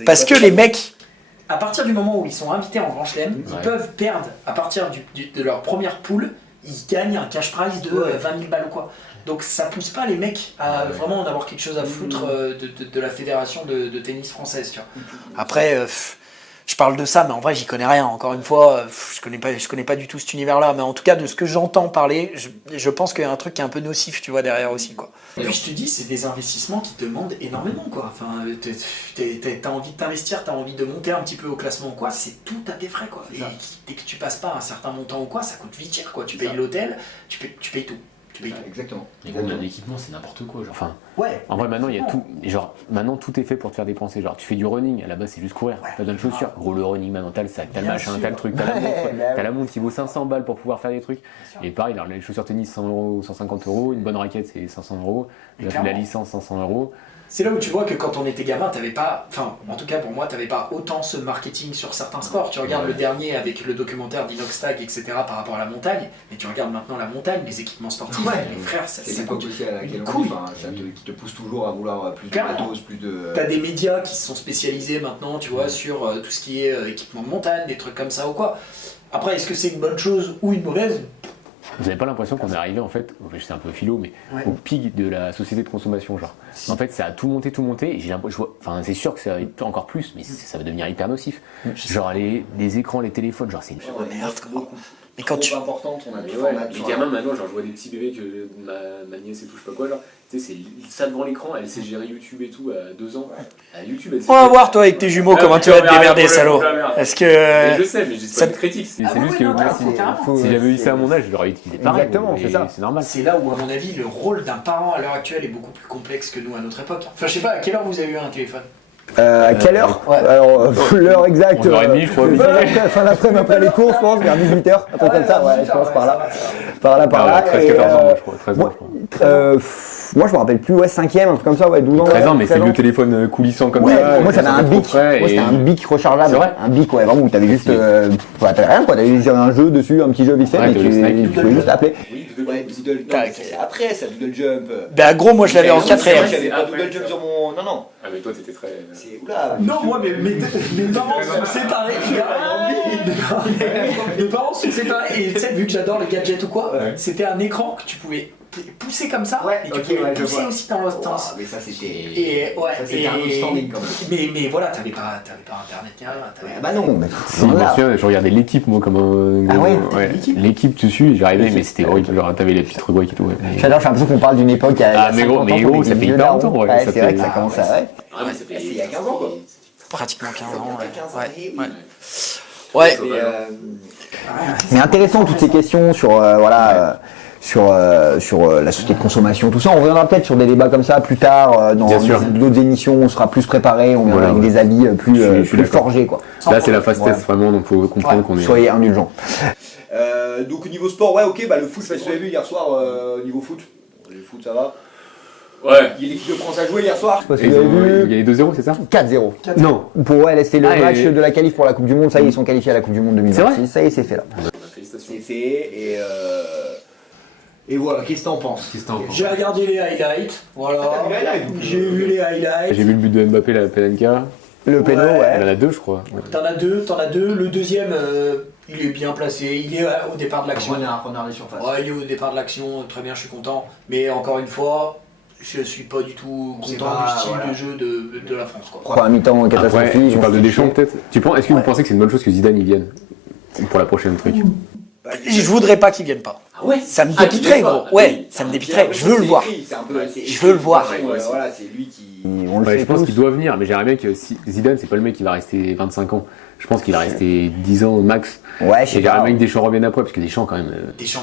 Parce que les mecs, à partir du moment où ils sont invités en Grand Chelem, ils peuvent perdre, à partir de leur première poule, ils gagnent un cash prize de 20 000 balles ou quoi. Donc ça pousse pas les mecs à vraiment en avoir quelque chose à foutre de la fédération de tennis française. Tu vois. Après, je parle de ça, mais en vrai j'y connais rien. Encore une fois, je connais pas du tout cet univers-là. Mais en tout cas, de ce que j'entends parler, je pense qu'il y a un truc qui est un peu nocif, tu vois, derrière aussi, quoi. Et puis je te dis, c'est des investissements qui te demandent énormément, quoi. Enfin, t'as envie de t'investir, t'as envie de monter un petit peu au classement ou quoi, c'est tout à tes frais, quoi. Et dès que tu passes pas un certain montant ou quoi, ça coûte vite cher, quoi. Tu payes l'hôtel, tu payes tout. Exactement. Mais gros, même l'équipement, c'est n'importe quoi. Genre. Enfin, en vrai, maintenant, il y a tout. Genre, maintenant, tout est fait pour te faire dépenser. Genre, tu fais du running, à la base, c'est juste courir. T'as besoin de chaussures. Gros, le running, maintenant, t'as le sac, t'as le machin, t'as le truc, t'as la montre. T'as la montre qui vaut 500 balles pour pouvoir faire des trucs. Et pareil, alors, les chaussures tennis, 100 €, 150 €. Une bonne raquette, c'est 500 €. La licence, 500 €. C'est là où tu vois que quand on était gamin, t'avais pas, enfin en tout cas pour moi, t'avais pas autant ce marketing sur certains sports. Tu regardes le dernier avec le documentaire d'Inoxtag, etc. par rapport à la montagne, et tu regardes maintenant la montagne, les équipements sportifs, les frères, c'est pas aussi à laquelle on vit, qui te pousse toujours à vouloir plus de matos, plus de... T'as des médias qui se sont spécialisés maintenant, tu vois, sur tout ce qui est équipement de montagne, des trucs comme ça ou quoi. Après, est-ce que c'est une bonne chose ou une mauvaise ? Vous n'avez pas l'impression qu'on est arrivé en fait, c'est un peu philo, mais au pic de la société de consommation, genre. En fait, ça a tout monté, et j'ai l'impression, enfin, c'est sûr que ça va être encore plus, mais ça va devenir hyper nocif. Genre les écrans, les téléphones, genre c'est une merde, quoi. Mais quand tu... importante, on a les gamins maintenant, genre je vois des petits bébés que ma nièce et tout, je sais pas quoi, genre, tu sais, c'est ça devant l'écran, elle sait gérer YouTube et tout à 2 ans. À YouTube, elle sait. On va voir toi avec tes jumeaux comment tu vas te démerder, salaud. Est-ce que. Je sais, mais c'est pas une critique. C'est juste que si j'avais eu ça à mon âge, je l'aurais utilisé pareil. Exactement, c'est ça. C'est normal. C'est là où, à mon avis, le rôle d'un parent à l'heure actuelle est beaucoup plus complexe que nous à notre époque. Enfin, je sais pas, à quelle heure vous avez eu un téléphone ? À quelle heure? Ouais. Alors, l'heure exacte. 11h30, je crois. Fin d'après-midi après les cours, je pense, vers 18h, un truc comme ça. Ouais, je pense par là. Par là. 13-14 ans, je crois. 13 ans, je crois. Moi, je me rappelle plus, 5ème, un truc comme ça, 12 ans. 13 ans, mais c'est 13 ans. le téléphone coulissant comme Ouais, ça. moi j'avais un bic, Moi, c'était un bic rechargeable. C'est vrai Un bic, ouais, vraiment où t'avais juste. T'avais rien quoi, t'avais juste un jeu dessus, un petit jeu vite fait, Ouais, mais t'avais le Snake. tu pouvais juste appeler. Oui, Doodle Jump. C'est après ça, Doodle Jump. Bah gros, moi je l'avais en C'est vrai 4ème. que J'avais pas Doodle Jump sur mon. Non. Ah, mais toi, t'étais très. C'est. Oula. Non, moi, mes parents sont séparés. Mes parents sont séparés. Et tu sais, vu que j'adore les gadgets ou quoi, c'était un écran que tu pouvais pousser comme ça. Ouais, et tu ok, pouvais ouais, je pousser vois. aussi dans l'autre sens. Mais ça c'était. Et ouais, Ça, c'était un autre standing, quand même. mais voilà, t'avais pas internet ni rien. Bah non, mais Si, je me souviens, je regardais l'équipe, moi, comme un. Ah ouais, l'équipe dessus, j'arrivais, mais c'était horrible. Genre, t'avais les petites rubriques et tout. Ouais. J'adore, j'ai l'impression qu'on parle d'une époque. Ah, mais gros, ça fait hyper longtemps, ouais. C'est vrai que ça commence à. Ouais. Ah, mais ça fait. il y a 15 ans quoi. Pratiquement 15 ans, ouais. 15 ans. Ouais. Oui. Ouais. Mais, Mais intéressant toutes ces questions sur sur la société de consommation, tout ça. On reviendra peut-être sur des débats comme ça plus tard dans Bien sûr. d'autres émissions. On sera plus préparé, on viendra Voilà, avec ouais. des avis plus, Je suis plus d'accord. forgés quoi. Là, c'est la phase test, vraiment, donc faut comprendre qu'on est. Soyez indulgents. donc au niveau sport, ouais, ok, bah le foot, je sais pas si vous avez vu hier soir au niveau foot. Le foot, ça va. Ouais. Il y a l'équipe de France a joué hier soir. Parce que Et vous ils avez ont- vu Il y a les 2-0, c'est ça 4-0. Non. Pour ouais, c'était le Ah, match et- de la qualif pour la Coupe du Monde. Ça y est, ils sont qualifiés à la Coupe du Monde 2026. Ça y est, c'est fait là. Félicitations. C'est fait et voilà, qu'est-ce que t'en penses? J'ai regardé les highlights. Voilà. Ah, t'as vu les highlights, donc, J'ai vu les highlights. J'ai vu le but de Mbappé, la Penenka. Le péno, Ouais. ouais. Il y en a 2, je crois. Ouais. T'en as deux. Le deuxième, il est bien placé. Il est au départ de l'action. Renard des surfaces. Ouais, il est au départ de l'action. Très bien, je suis content. Mais encore une fois, je suis pas du tout C'est content pas- du style voilà. de jeu de la France. Quoi. Première mi-temps Après, catastrophique. tu parles de Deschamps, peut-être Est-ce que vous pensez que c'est une bonne chose que Zidane y vienne pour la prochaine truc? Je voudrais pas qu'il vienne pas. Ah ouais. Ça me dépiterait, gros. Ouais, ça me dépiterait. Je veux le voir. Je veux le voir. Voilà, c'est lui qui. On le Ouais, fait je pense tous. qu'il doit venir, mais j'aimerais bien que Zidane, c'est pas le mec qui va rester 25 ans. Je pense qu'il va rester 10 ans au max. Ouais, je Et sais j'aimerais pas. bien que Deschamps revienne après, parce que Deschamps, quand même. Deschamps.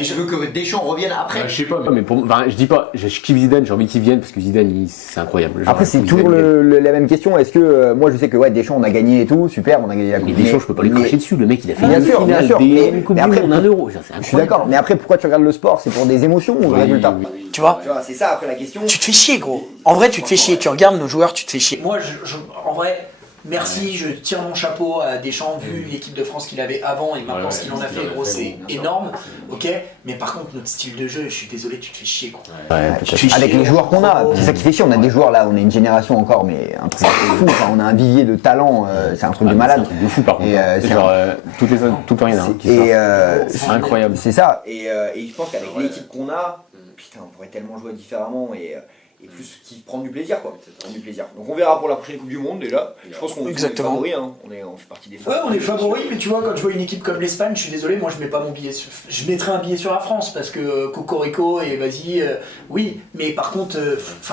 Je veux que Deschamps revienne après. Je sais pas, mais je dis pas, je kiffe Zidane, j'ai envie qu'il vienne, parce que Zidane, c'est incroyable. Genre, Après, c'est Zidane, toujours il est- la même question. Est-ce que moi je sais que ouais, Deschamps on a gagné et tout, super, on a gagné la Coupe. Mais Deschamps, je peux pas lui cracher dessus, le mec, il a fait Bien une sûr, finale, bien sûr, une Coupe mais du après, Monde, un euro, ça, c'est incroyable. Je suis d'accord, mais après pourquoi tu regardes le sport? C'est pour des émotions ou des résultats? Tu vois, Tu vois, c'est ça après la question. tu te fais chier, gros. En vrai, tu te fais chier. Tu regardes nos joueurs, tu te fais chier. Moi, en vrai, merci, je tire mon chapeau à Deschamps, vu l'équipe de France qu'il avait avant et maintenant Ouais, ce qu'il en a ouais, fait, ouais, gros, ouais, c'est bien sûr. énorme, ok. Mais par contre, notre style de jeu, je suis désolé, tu te fais chier, gros. Tu te fais Avec chier. les joueurs qu'on a, c'est ça qui fait chier. On a des joueurs là, on est une génération encore, mais un truc fou. Enfin, on a un vivier de talent, c'est un truc de C'est un malade. truc de fou, par contre. Et, C'est c'est genre, tout le temps, il y en a un qui sort. Et C'est incroyable. c'est ça. Et je pense qu'avec l'équipe qu'on a, putain, on pourrait tellement jouer différemment et plus qui prendre du plaisir quoi. Prendre du plaisir. Donc on verra pour la prochaine Coupe du Monde déjà. Je pense qu'on Exactement. est favoris, hein. On fait partie des Ouais, on est favoris, mais tu vois, quand je vois une équipe comme l'Espagne, je suis désolé, moi je mets pas mon billet sur... Je mettrais un billet sur la France, parce que Cocorico et vas-y, oui, mais par contre,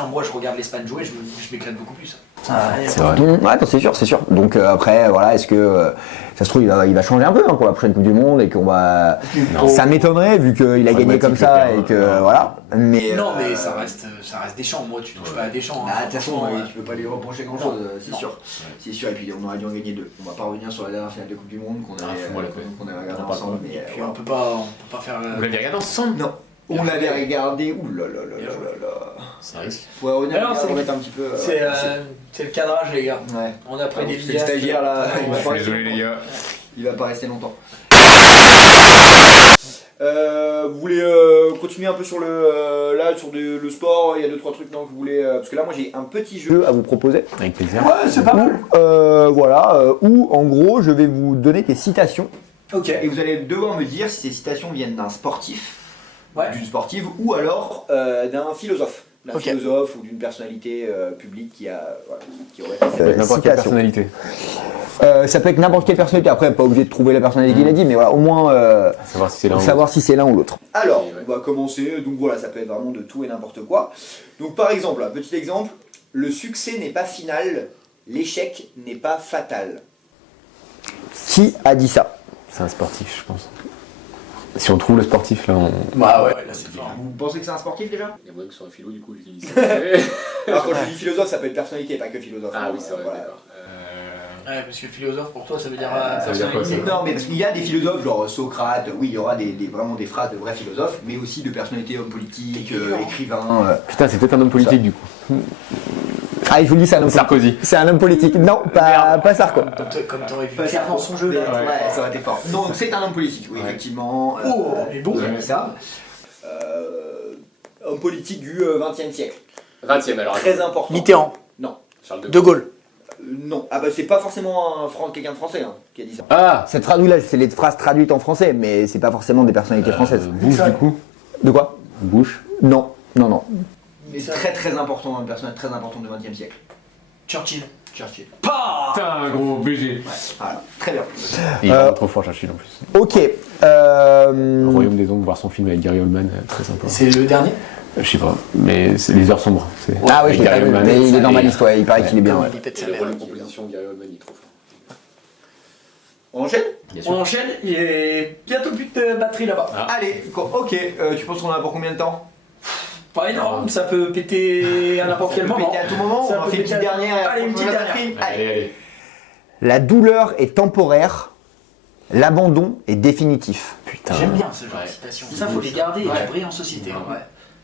moi je regarde l'Espagne jouer, je m'éclate beaucoup plus. C'est vrai. Ouais, non, c'est sûr. Donc après, voilà, est-ce que ça se trouve il va changer un peu hein, pour la prochaine Coupe du Monde et qu'on va. Non. Ça m'étonnerait vu qu'il a gagné comme ça et que voilà. Mais Non, mais ça reste Deschamps, moi tu touches pas à Deschamps. Ah, hein, de toute façon, franchement, tu peux pas lui reprocher grand chose, c'est Non. sûr. C'est sûr, et puis on aurait dû en gagner 2. On va pas revenir sur la dernière finale de Coupe du Monde qu'on avait fous-moi la paix. regardé On en parle ensemble. pas. Mais, Puis voilà. on peut pas faire... Vous l'avez regardé ensemble? Non, on l'avait regardé. Ouh là là là là là là. Ça risque. Ouais, on Alors, c'est- remettre un petit peu. C'est le cadrage, les gars. Ouais. On a pris des C'est le vidéastes. stagiaire là, il va Je pas suis rester désolé, les longtemps. gars. Il va pas rester longtemps. Vous voulez continuer un peu sur le sport? Il y a 2-3 trucs non, que vous voulez parce que là moi j'ai un petit jeu. jeu à vous proposer. Avec plaisir. Ouais, c'est pas mal. Où en gros je vais vous donner des citations Ok. Et vous allez devoir me dire si ces citations viennent d'un sportif, Ouais. d'une sportive ou alors d'un philosophe. D'un Ok. philosophe ou d'une personnalité publique qui aurait fait ça. N'importe quelle citation. personnalité. Ça peut être n'importe quelle personnalité. Après, pas obligé de trouver la personnalité qu'il a dit, mais voilà, au moins Savoir si c'est là ou savoir si c'est l'un ou l'autre. Alors, on va commencer. Donc voilà, ça peut être vraiment de tout et n'importe quoi. Donc par exemple, un petit exemple, le succès n'est pas final, l'échec n'est pas fatal. Qui a dit ça? C'est un sportif, je pense. Si on trouve le sportif, là, on... Bah ouais, là c'est fort. Vous pensez que c'est un sportif déjà? Il y a moyen que ce soit un philo, du coup, je dis. Alors quand je dis philosophe, ça peut être personnalité, pas que philosophe. Ah oui, c'est vrai, Voilà. d'accord. Ouais, parce que philosophe pour toi ça veut dire. ça veut dire quoi, ça Non, mais parce qu'il y a des philosophes, genre Socrate, oui, il y aura vraiment des phrases de vrais philosophes, mais aussi de personnalités, hommes politiques, écrivains. Putain, c'est peut-être un homme politique, du coup. Ah, je vous le dis, c'est un homme Sarkozy. politique. C'est un homme politique. Non, pas Sarko. Comme t'aurais vu Pas clair ça. dans son jeu là. Ouais, ça aurait été fort. Donc c'est un homme politique, oui, effectivement. Oh, mais bon. vous avez ça. Homme politique du XXe siècle. 20e alors. Très important. Mitterrand, Charles De Gaulle. Non, ah bah c'est pas forcément quelqu'un de français qui a dit ça. Ah C'est traduit là, c'est les phrases traduites en français, mais c'est pas forcément des personnalités françaises. Bush, du coup. De quoi? Bush. Non, non. Mais très très important, un personnage très important du XXe siècle. Churchill. Churchill. Putain, gros BG. Voilà, très bien. Et il est vraiment trop fort, Churchill, en plus. Ok. Le Royaume des Ombres, voir son film avec Gary Oldman, très sympa. C'est le dernier. Je sais pas, mais c'est Les Heures Sombres. Ah oui, je l'ai pas Gary vu, Oldman. mais il est dans ma Et- liste, ouais, il paraît qu'il est bien. Ouais. Il pète Et sa le mère. rôle de composition de Gary Oldman, il est trop fort. On enchaîne? Bien On enchaîne, il est bientôt plus de batterie là-bas. Allez, ok, tu penses qu'on en a pour combien de temps? Pas énorme, ça peut péter à n'importe quel moment. Péter à tout moment, Ça on en peut fait une péter petite à- dernière. Allez, une petite on en a dernière. pris. Allez. La douleur est temporaire, l'abandon est définitif. Putain. J'aime bien ce genre Ouais. de citation. Ça, faut les garder et Ouais. les briller en société. Ouais.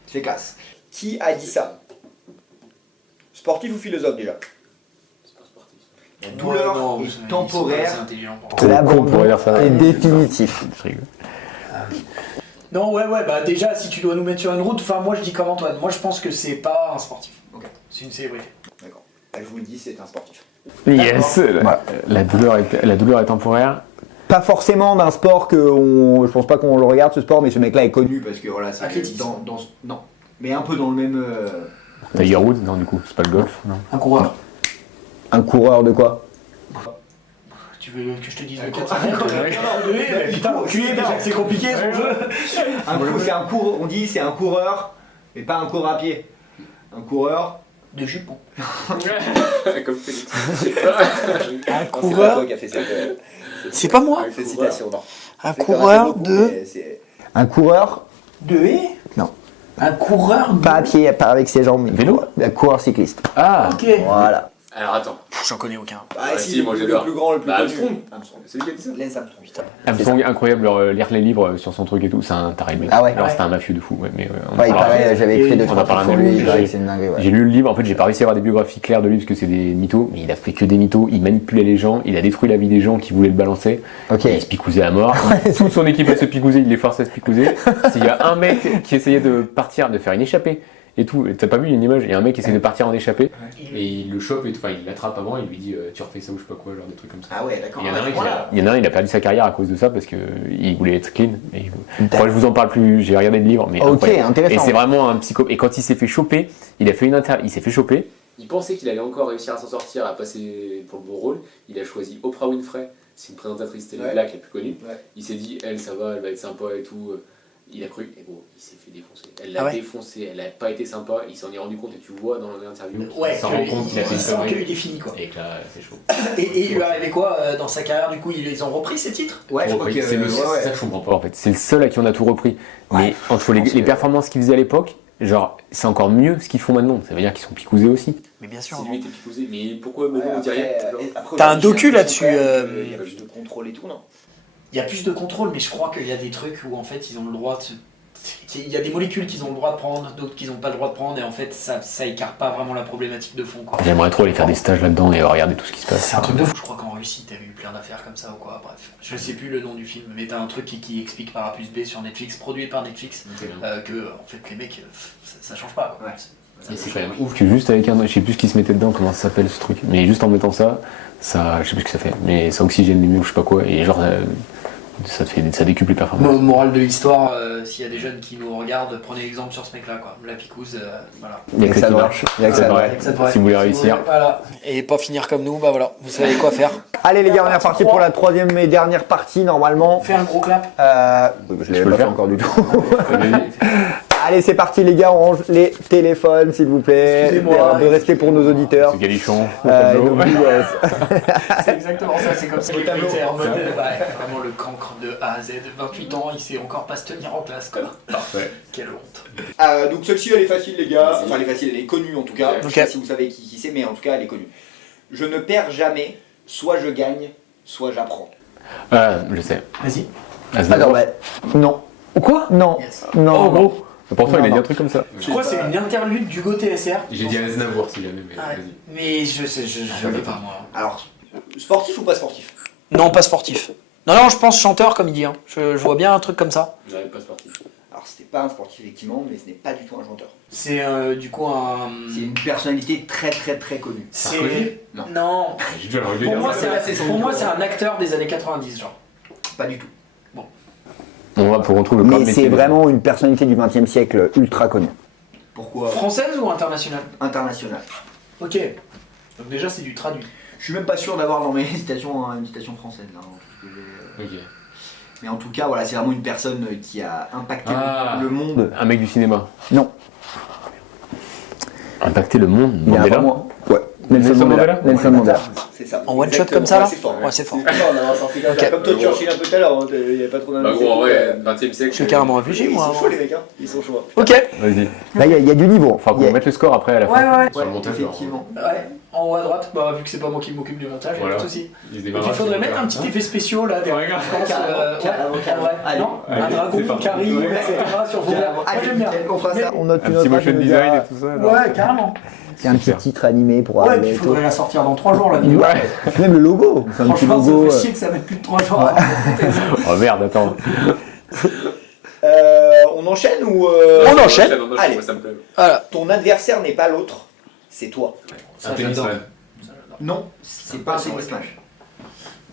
C'est classe. Qui a dit ça? Sportif ou philosophe déjà? C'est pas sportif. La douleur Non, est ils sont pas temporaire. assez intelligents pour- Trop con pour dire ça. est définitif. Je rigole. Non, ouais, bah déjà, si tu dois nous mettre sur une route, enfin, moi je dis comme Antoine, moi je pense que c'est pas un sportif. Ok. C'est une célébrité. D'accord. Bah, je vous le dis, c'est un sportif. Yes. Voilà. La douleur est temporaire. Pas forcément d'un sport je pense pas qu'on le regarde ce sport, mais ce mec-là est connu. Parce que voilà, c'est Athlétisme. non, mais un peu dans le même. Tiger Woods, non, du coup, c'est pas le golf, non. Un coureur. Un coureur de quoi? Tu veux que je te dise le 400 mètres? Non, mais putain, enculé, déjà que c'est compliqué son jeu. C'est un coureur. On dit c'est un coureur, mais pas un coureur à pied. Un coureur. De jupon. Comme Félix. Je sais pas. Un coureur. qui a fait C'est pas moi. cette citation. Non. Un C'est coureur beaucoup, de. mais c'est- Un coureur, De haie? Non. Un coureur de. pas à pied, pas avec ses jambes. mais Vélo. Un coureur cycliste. Ah Ok. Voilà. Alors attends. J'en connais aucun. Ah, Ouais, si, si, moi, le j'adore. plus grand, le plus Bah, connu. Armstrong. C'est lui qui a dit ça. Lance Armstrong. Armstrong, incroyable, lire les livres sur son truc et tout, c'est un taré, mec. Ah ouais. Alors c'était un mafieux de fou, ouais, mais on en Ouais, il parlera. paraît, j'avais écrit deux on en trois parlera trucs sur dans lui, le il paraît que livre. c'est une dinguerie, ouais. J'ai lu le livre, en fait j'ai pas réussi à avoir des biographies claires de lui parce que c'est des mythos, mais il a fait que des mythos, il manipulait les gens, il a détruit la vie des gens qui voulaient le balancer, Ok. il se picousait à mort, toute son équipe à se picouser, il les forçait à se picouser. S'il y a un mec qui essayait de partir, de faire une échappée et tout, t'as pas vu une image, il y a un mec qui essaie de partir en échappée, et il le chope, et tout, enfin il l'attrape avant, il lui dit tu refais ça ou je sais pas quoi, genre des trucs comme ça. Ah ouais, d'accord. Il y en a un Voilà. il y en a un, il a perdu sa carrière à cause de ça parce que il voulait être clean. Et je vous en parle plus, j'ai regardé le livre, mais Ok, incroyable. intéressant. Et c'est vraiment un psycho. Et quand il s'est fait choper, il a fait il s'est fait choper. Il pensait qu'il allait encore réussir à s'en sortir, à passer pour le bon rôle. Il a choisi Oprah Winfrey, c'est une présentatrice télé Ouais. black la plus connue. Ouais. Il s'est dit, elle, ça va, elle va être sympa et tout. Il a cru, et bon, il s'est fait défoncer. Elle l'a Ah ouais. défoncé, elle a pas été sympa. Il s'en est rendu compte, et tu vois dans l'interview. Ouais, Il s'en rend compte qu'il a fait il une sent connerie. qu'il est fini quoi. Et que là, c'est chaud. Et il lui est arrivé quoi dans sa carrière du coup? Ils ont repris ces titres? Ouais, je crois que. C'est le ouais, c'est ouais. ça que je comprends pas en fait. C'est le seul à qui on a tout repris. Mais entre les performances qu'ils faisaient à l'époque, genre c'est encore mieux ce qu'ils font maintenant. Ça veut dire qu'ils sont picousés aussi. Mais bien Si sûr. lui était picousé, mais pourquoi maintenant Ouais, on dit rien après, T'as un aujourd'hui, docu j'ai là-dessus, l'impression qu'il y a plus de contrôle et tout, non? Il y a plus de contrôle, mais je crois qu'il y a des trucs où en fait ils ont le droit de se... Il y a des molécules qu'ils ont le droit de prendre, d'autres qu'ils n'ont pas le droit de prendre, et en fait ça écarte pas vraiment la problématique de fond quoi. J'aimerais trop aller faire des stages là-dedans et regarder tout ce qui se passe. C'est un truc de fou. Je crois qu'en Russie t'avais eu plein d'affaires comme ça ou quoi, bref. Je sais plus le nom du film, mais t'as un truc qui explique par A plus B sur Netflix, produit par Netflix, que en fait les mecs, ça change pas quoi. Ouais. Et c'est quand même ouf que juste avec je sais plus ce qui se mettait dedans, comment ça s'appelle ce truc, mais juste en mettant ça, je sais plus ce que ça fait, mais ça oxygène les muscles, je sais pas quoi, et genre ça décuple les performances. Morale de l'histoire, s'il y a des jeunes qui nous regardent, prenez exemple sur ce mec-là quoi. La picouse, voilà. Il y a que ça qui marche. Il y a que ça C'est devrait. vrai. Ça devrait. Si vous voulez réussir. Voilà. Et pas finir comme nous, bah voilà, vous savez quoi faire. Allez les gars, on est reparti pour la troisième et dernière partie normalement. Fais un gros clap. Je peux l'avais le pas fait faire encore du tout. Allez, c'est parti les gars, on range les téléphones s'il vous plaît. Excusez-moi. Un peu de respect pour nos auditeurs. C'est Galichon. Nos viewers. C'est exactement ça, c'est comme ça qu'il était en mode vraiment le cancre de A à Z. 28 ans, il sait encore pas se tenir en classe quoi. Parfait. Quelle honte. Donc celle-ci elle est facile les gars, Vas-y. enfin elle est facile, elle est connue en tout cas, je sais pas si vous savez qui c'est mais en tout cas elle est connue. Je ne perds jamais, soit je gagne, soit j'apprends. Ah, je sais. Vas-y. Attends, ouais. Non. Quoi? Non. Yes. Non. Oh, gros. Pourtant, il a Non, dit non. un truc comme ça. Je crois que c'est une interlude d'Hugo TSR. J'ai dit Aznavour si jamais, mais Ah, vas-y. mais je sais, je l'ai pas moi. Alors, sportif ou pas sportif? Non, pas sportif. Non, je pense chanteur comme il dit. Hein. Je vois bien un truc comme ça. J'arrive pas sportif. Alors c'était pas un sportif effectivement, mais ce n'est pas du tout un chanteur. C'est du coup un. C'est une personnalité très très très connue. C'est. Sarkozy Non. J'ai déjà envie de Pour dire moi, ça. pour moi, c'est un acteur des années 90, genre. Pas du tout. On va pour retrouver le corps de Mais métier. c'est vraiment une personnalité du XXe siècle ultra connue. Pourquoi? Française ou internationale? International. Ok. Donc déjà, c'est du traduit. Je suis même pas sûr d'avoir dans mes citations une citation française là. Ok. Mais en tout cas, voilà, c'est vraiment une personne qui a impacté Ah. le monde. Un mec du cinéma. Non. Impacter le monde. Il y a Mandela. vraiment. Ouais. Nelson Nelson Mandela. Mandela. Nelson Mandela. C'est ça. En one shot Exactement. comme ça, là Ouais, c'est fort. Ouais, c'est fort. C'est fort d'avoir sorti comme ça. Ok. Comme toi, Churchill un peu tout à l'heure, hein, il n'y avait pas trop Bah d'indices. gros, en vrai, 20ème siècle. Je suis carrément réfléchi, Ils moi. sont chauds les mecs, hein. Ils sont chauds. Ok. Vas-y. Là, il y a du niveau. Faudra Il y a- qu'on mette le score après à la fin. Ouais. Sur le montage, effectivement. Ouais. En haut à droite, bah vu que c'est pas moi qui m'occupe du montage, Voilà. pas de soucis. Il se Et débarrasse. puis il faudrait mettre un petit effet spécial là, des regarde. Carrément. Allez. Non, un Allez, dragon c'est parti. qui arrive, Ouais. etc. sur vos Carrément. Moi Allez, j'aime bien. on fera ça. On note Un une petit autre motion page de design gars. et tout ça. là. Ouais, carrément. C'est un petit titre animé pour Ouais, puis arriver il et tout. faudrait la sortir dans 3 jours la vidéo. Même le logo. C'est un petit Franchement, logo. ça fait chier que ça mette plus de 3 jours. Oh merde, attends. On enchaîne ou On enchaîne. Allez. Moi, ça me plaît. Voilà. ton adversaire n'est pas l'autre, c'est toi. Un tennisman. Non, c'est pas un tennisman.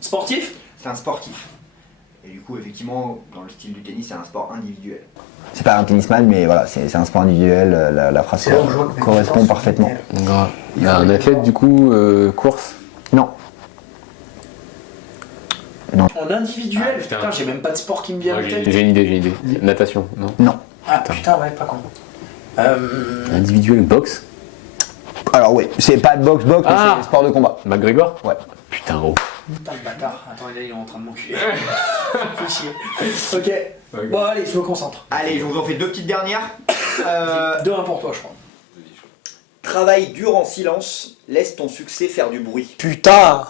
Sportif? C'est un sportif. Et du coup, effectivement, dans le style du tennis, c'est un sport individuel. C'est pas un tennisman, mais voilà, c'est un sport individuel. La phrase correspond parfaitement. Grave. Il y a un athlète du coup, course. Non. En individuel? Ah, putain. Putain, j'ai même pas de sport qui me vient en Moi, tête. J'ai une idée. Natation, non. Non. Ah putain, ouais, pas con. Individuel, boxe. Alors oui, c'est pas de boxe, mais Ah. c'est sport de combat. McGregor. Ouais. Putain, gros. Putain, le bâtard. Attends, là, il est en train de m'enculer. Fais chier. Ok. Bon, allez, je me concentre. Allez, je vous en fais deux petites dernières. 2-1 pour toi, je crois. Travaille dur en silence, laisse ton succès faire du bruit. Putain.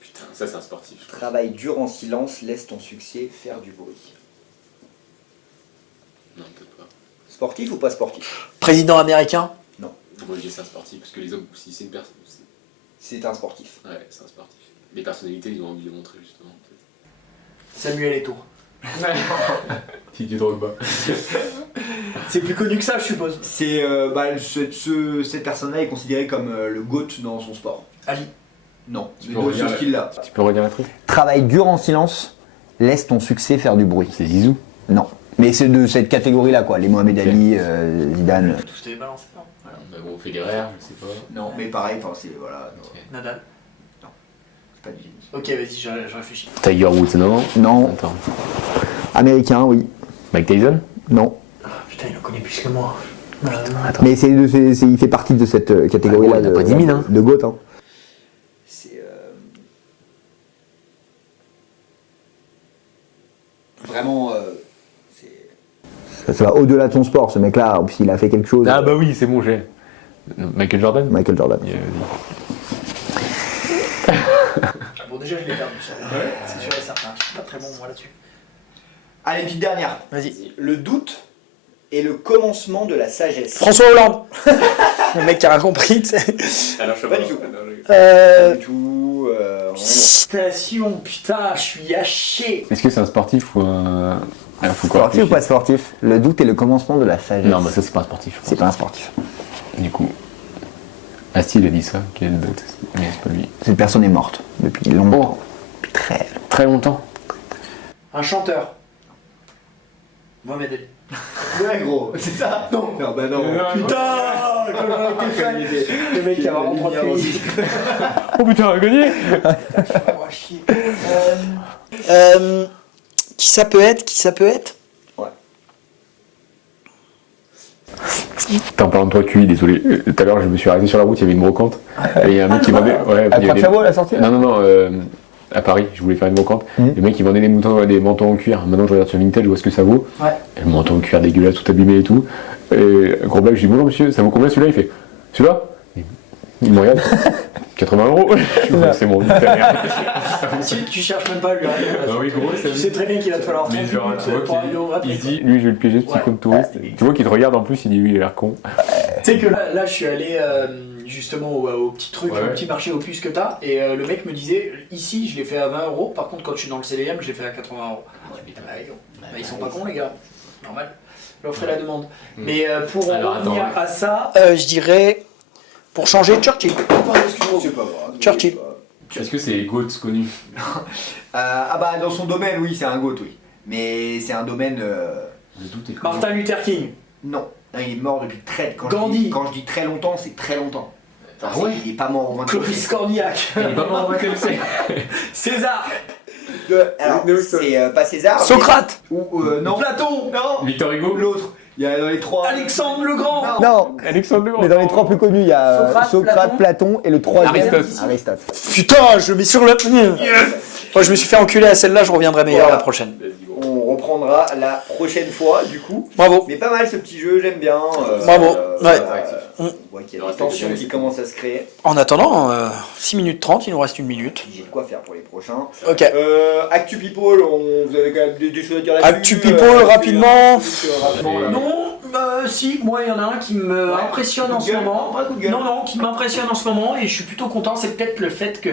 Putain, ça c'est un sportif. je crois. Travaille dur en silence, laisse ton succès faire du bruit. Non, peut-être pas. Sportif ou pas sportif? Président américain. Moi je dis c'est un sportif parce que les hommes, si c'est une personne. C'est un sportif. Ouais, c'est un sportif. Les personnalités, ils ont envie de le montrer justement. peut-être. Samuel Eto'o. Didier Drogba. C'est plus connu que ça, je suppose. C'est cette personne-là est considérée comme le GOAT dans son sport. Ali. Non, mais peux de redire ce la- style-là. Tu peux redire un truc? Travaille dur en silence, laisse ton succès faire du bruit. C'est Zizou. Non. Mais c'est de cette catégorie-là, quoi. Les Mohamed Ali, Zidane. Tous tes balancés, non? Bah bon, Federer, je sais pas. Non, mais pareil, enfin c'est voilà, non, Ok. Nadal. c'est pas du tennis. Ok, vas-y, je réfléchis. Tiger Woods, non? Non. Attends. Américain, oui. Mike Tyson? Non. Ah, putain, il en connaît plus que moi. Mais il fait partie de cette catégorie-là Ah, il a pas 10 000, hein. de GOAT. Hein. C'est vraiment Ça va au-delà de son sport, ce mec-là. En plus, il a fait quelque chose. Ah bah oui, c'est bon, j'ai. Michael Jordan? Michael Jordan. Yeah, Bon, déjà, je l'ai perdu, ça. C'est sûr et certain. Je suis pas très bon, moi, là-dessus. Allez, une petite dernière. Vas-y. Le doute est le commencement de la sagesse. François Hollande. Le mec qui a rien compris, tu sais. Alors, je sais Pas du tout. Pas du tout. Station, putain, je suis haché. Est-ce que c'est un sportif ou un. Ah, faut qu'on Sportif ou pas réfléchisse. sportif? Le doute est le commencement de la sagesse. Non, bah ça c'est pas un sportif. C'est pas un sportif. Du coup. Asti il a dit ça, quel est le doute? Mais c'est pas lui. Cette personne est morte depuis longtemps. Depuis très Très longtemps. Un chanteur. Mohamed Ali. Ouais, gros, c'est ça. Non, bah non. Putain, comme j'aurais été fan. Le mec qui a vraiment 3 pays. Oh putain, on a gagné! Oh, chier. Qui ça peut être? Ouais. T'en parlant de 3 QI, désolé. Tout à l'heure, je me suis arrêté sur la route, il y avait une brocante. Et il y a un mec qui vendait. Ouais, À il y avait- Croix-de-Chavaux, à la sortie là Non, à Paris, je voulais faire une brocante. Le mec, il vendait des manteaux en cuir. Maintenant, je regarde sur Vinted, je vois ce que ça vaut. Ouais. Et le manteau en cuir dégueulasse, tout abîmé et tout. Et gros blague, je dis bonjour monsieur, ça vaut combien celui-là? Il fait celui-là? Il me regarde. 80 €. Je dis, c'est mon ta mère. Tu cherches même pas à lui répondre. Ah oui, gros, ça Tu sais très bien qu'il va te falloir 30 Mais genre, tu vois minutes pour arriver au vrai il prix. dit, lui, je vais le piéger, ce petit con de touriste. Tu vois qu'il te regarde en plus, il dit, lui, il a l'air con. Tu sais que là, je suis allé justement au petit truc, Ouais. au petit marché aux puces que t'as, et le mec me disait, ici je l'ai fait à 20 €, par contre quand je suis dans le CDM, je l'ai fait à 80 €. Ils sont pas cons les gars, normal. L'offre et la demande. Mais pour en Alors, revenir attends, à ça, je dirais, pour changer, Churchill. C'est pas grave. Churchill. Est-ce que c'est les GOATs connus? Ah bah dans son domaine, oui, c'est un GOAT, oui. Mais c'est un domaine... Le doute est connu. Martin Luther King. Non. Non, il est mort depuis très... Gandhi. Quand je dis très longtemps, c'est très longtemps. Genre, Ah ouais il est pas mort au 20e Clovis siècle. Cornillac. Il est pas mort en VTLC. César. Alors, c'est pas César. mais- Socrate. Ou non. Platon. Non. Victor Hugo. L'autre. Il y a dans les trois. Alexandre le Grand. Non, Alexandre mais dans les trois plus connus, il y a Socrate, Socrate, Platon et le troisième. Aristote. Putain, je mets sur le. Moi, je me suis fait enculer à celle-là, je reviendrai meilleur Voilà. la prochaine. Vas-y, bon. On reprendra la prochaine fois, du coup. Bravo. Mais pas mal ce petit jeu, j'aime bien. Bravo. Ouais. On voit qu'il y a des tensions qui commencent à se créer. En attendant, 6 minutes 30, il nous reste 1 minute. J'ai de quoi faire pour les prochains. Ok. Actu People, vous avez quand même des choses à dire là-dessus. Actu People, rapidement. Rapidement, là. Non, si, moi il y en a un qui me Ouais. impressionne en Coup de ce gueule. moment. Un coup de gueule. Non, qui m'impressionne en ce moment et je suis plutôt content, c'est peut-être le fait que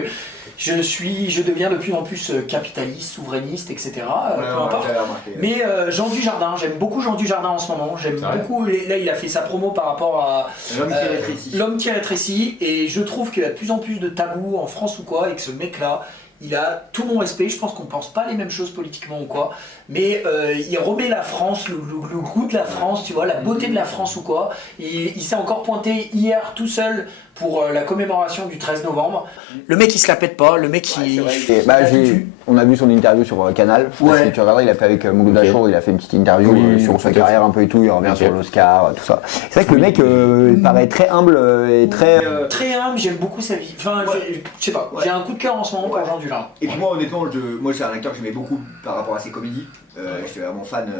je deviens de plus en plus capitaliste, souverainiste, etc. Ouais, peu ouais, importe. j'avais remarqué. Mais Jean Dujardin, j'aime beaucoup Jean Dujardin en ce moment. J'aime C'est vrai. beaucoup. Là, il a fait sa promo par rapport à L'homme qui rétrécit. L'homme qui rétrécit. Et je trouve qu'il y a de plus en plus de tabous en France ou quoi, et que ce mec-là, il a tout mon respect. Je pense qu'on pense pas les mêmes choses politiquement ou quoi, mais il remet la France, le goût de la France, tu vois, la beauté de la France ou quoi. Il s'est encore pointé hier tout seul pour la commémoration du 13 novembre. Le mec, il se la pète pas. Le mec, Ouais, il. c'est vrai. Et, bah, il a tout vu. on a vu son interview sur Canal. Je sais pas Ouais. si tu regarderas, il a fait avec Mouloud Achour, il a fait une petite interview Oui, sur sa peut-être. carrière un peu et tout, il revient Ok. sur l'Oscar, tout ça. C'est vrai que le mec il paraît très humble et très. Très humble, j'aime beaucoup sa vie. Enfin, je sais pas, Ouais. j'ai un coup de cœur en ce moment pour Ouais. Jean Dujardin. Et puis moi honnêtement, moi c'est un acteur que j'aimais beaucoup par rapport à ses comédies. J'étais vraiment fan.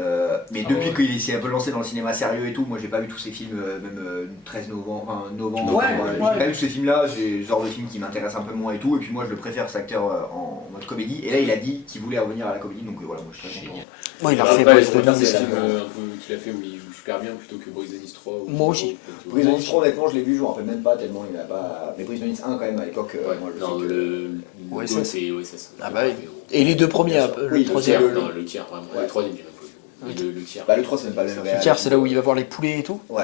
Mais depuis ouais. qu'il s'est un peu lancé dans le cinéma sérieux et tout, moi j'ai pas vu tous ces films, même 13 novembre, enfin, novembre. Ouais, J'ai ouais. pas vu ces films-là, c'est le genre de film qui m'intéresse un peu moins et tout. Et puis moi je le préfère cet acteur en mode comédie. Et là il a dit qu'il voulait revenir à la comédie, donc voilà, moi je suis très content. Moi, il a Après, refait je Boys préfère ces Dennis. films un peu qu'il a fait où il joue super bien plutôt que Boys Dennis 3. ou- Moi aussi. Brise de Nice 3, honnêtement, je l'ai vu, je me rappelle même pas tellement il a pas. Mais Brise de Nice 1 quand même à l'époque, Ouais, moi je non, sais que. le OSS. GOAT, c'est OSS. Ah bah oui. Et les deux premiers, Oui, le troisième. le- Non, le tiers, vraiment. Ouais. Le troisième, j'ai même pas vu. Mais le tiers. Bah le 3 c'est même pas le même Le réel. tiers, c'est là où il va voir les poulets et tout. Ouais.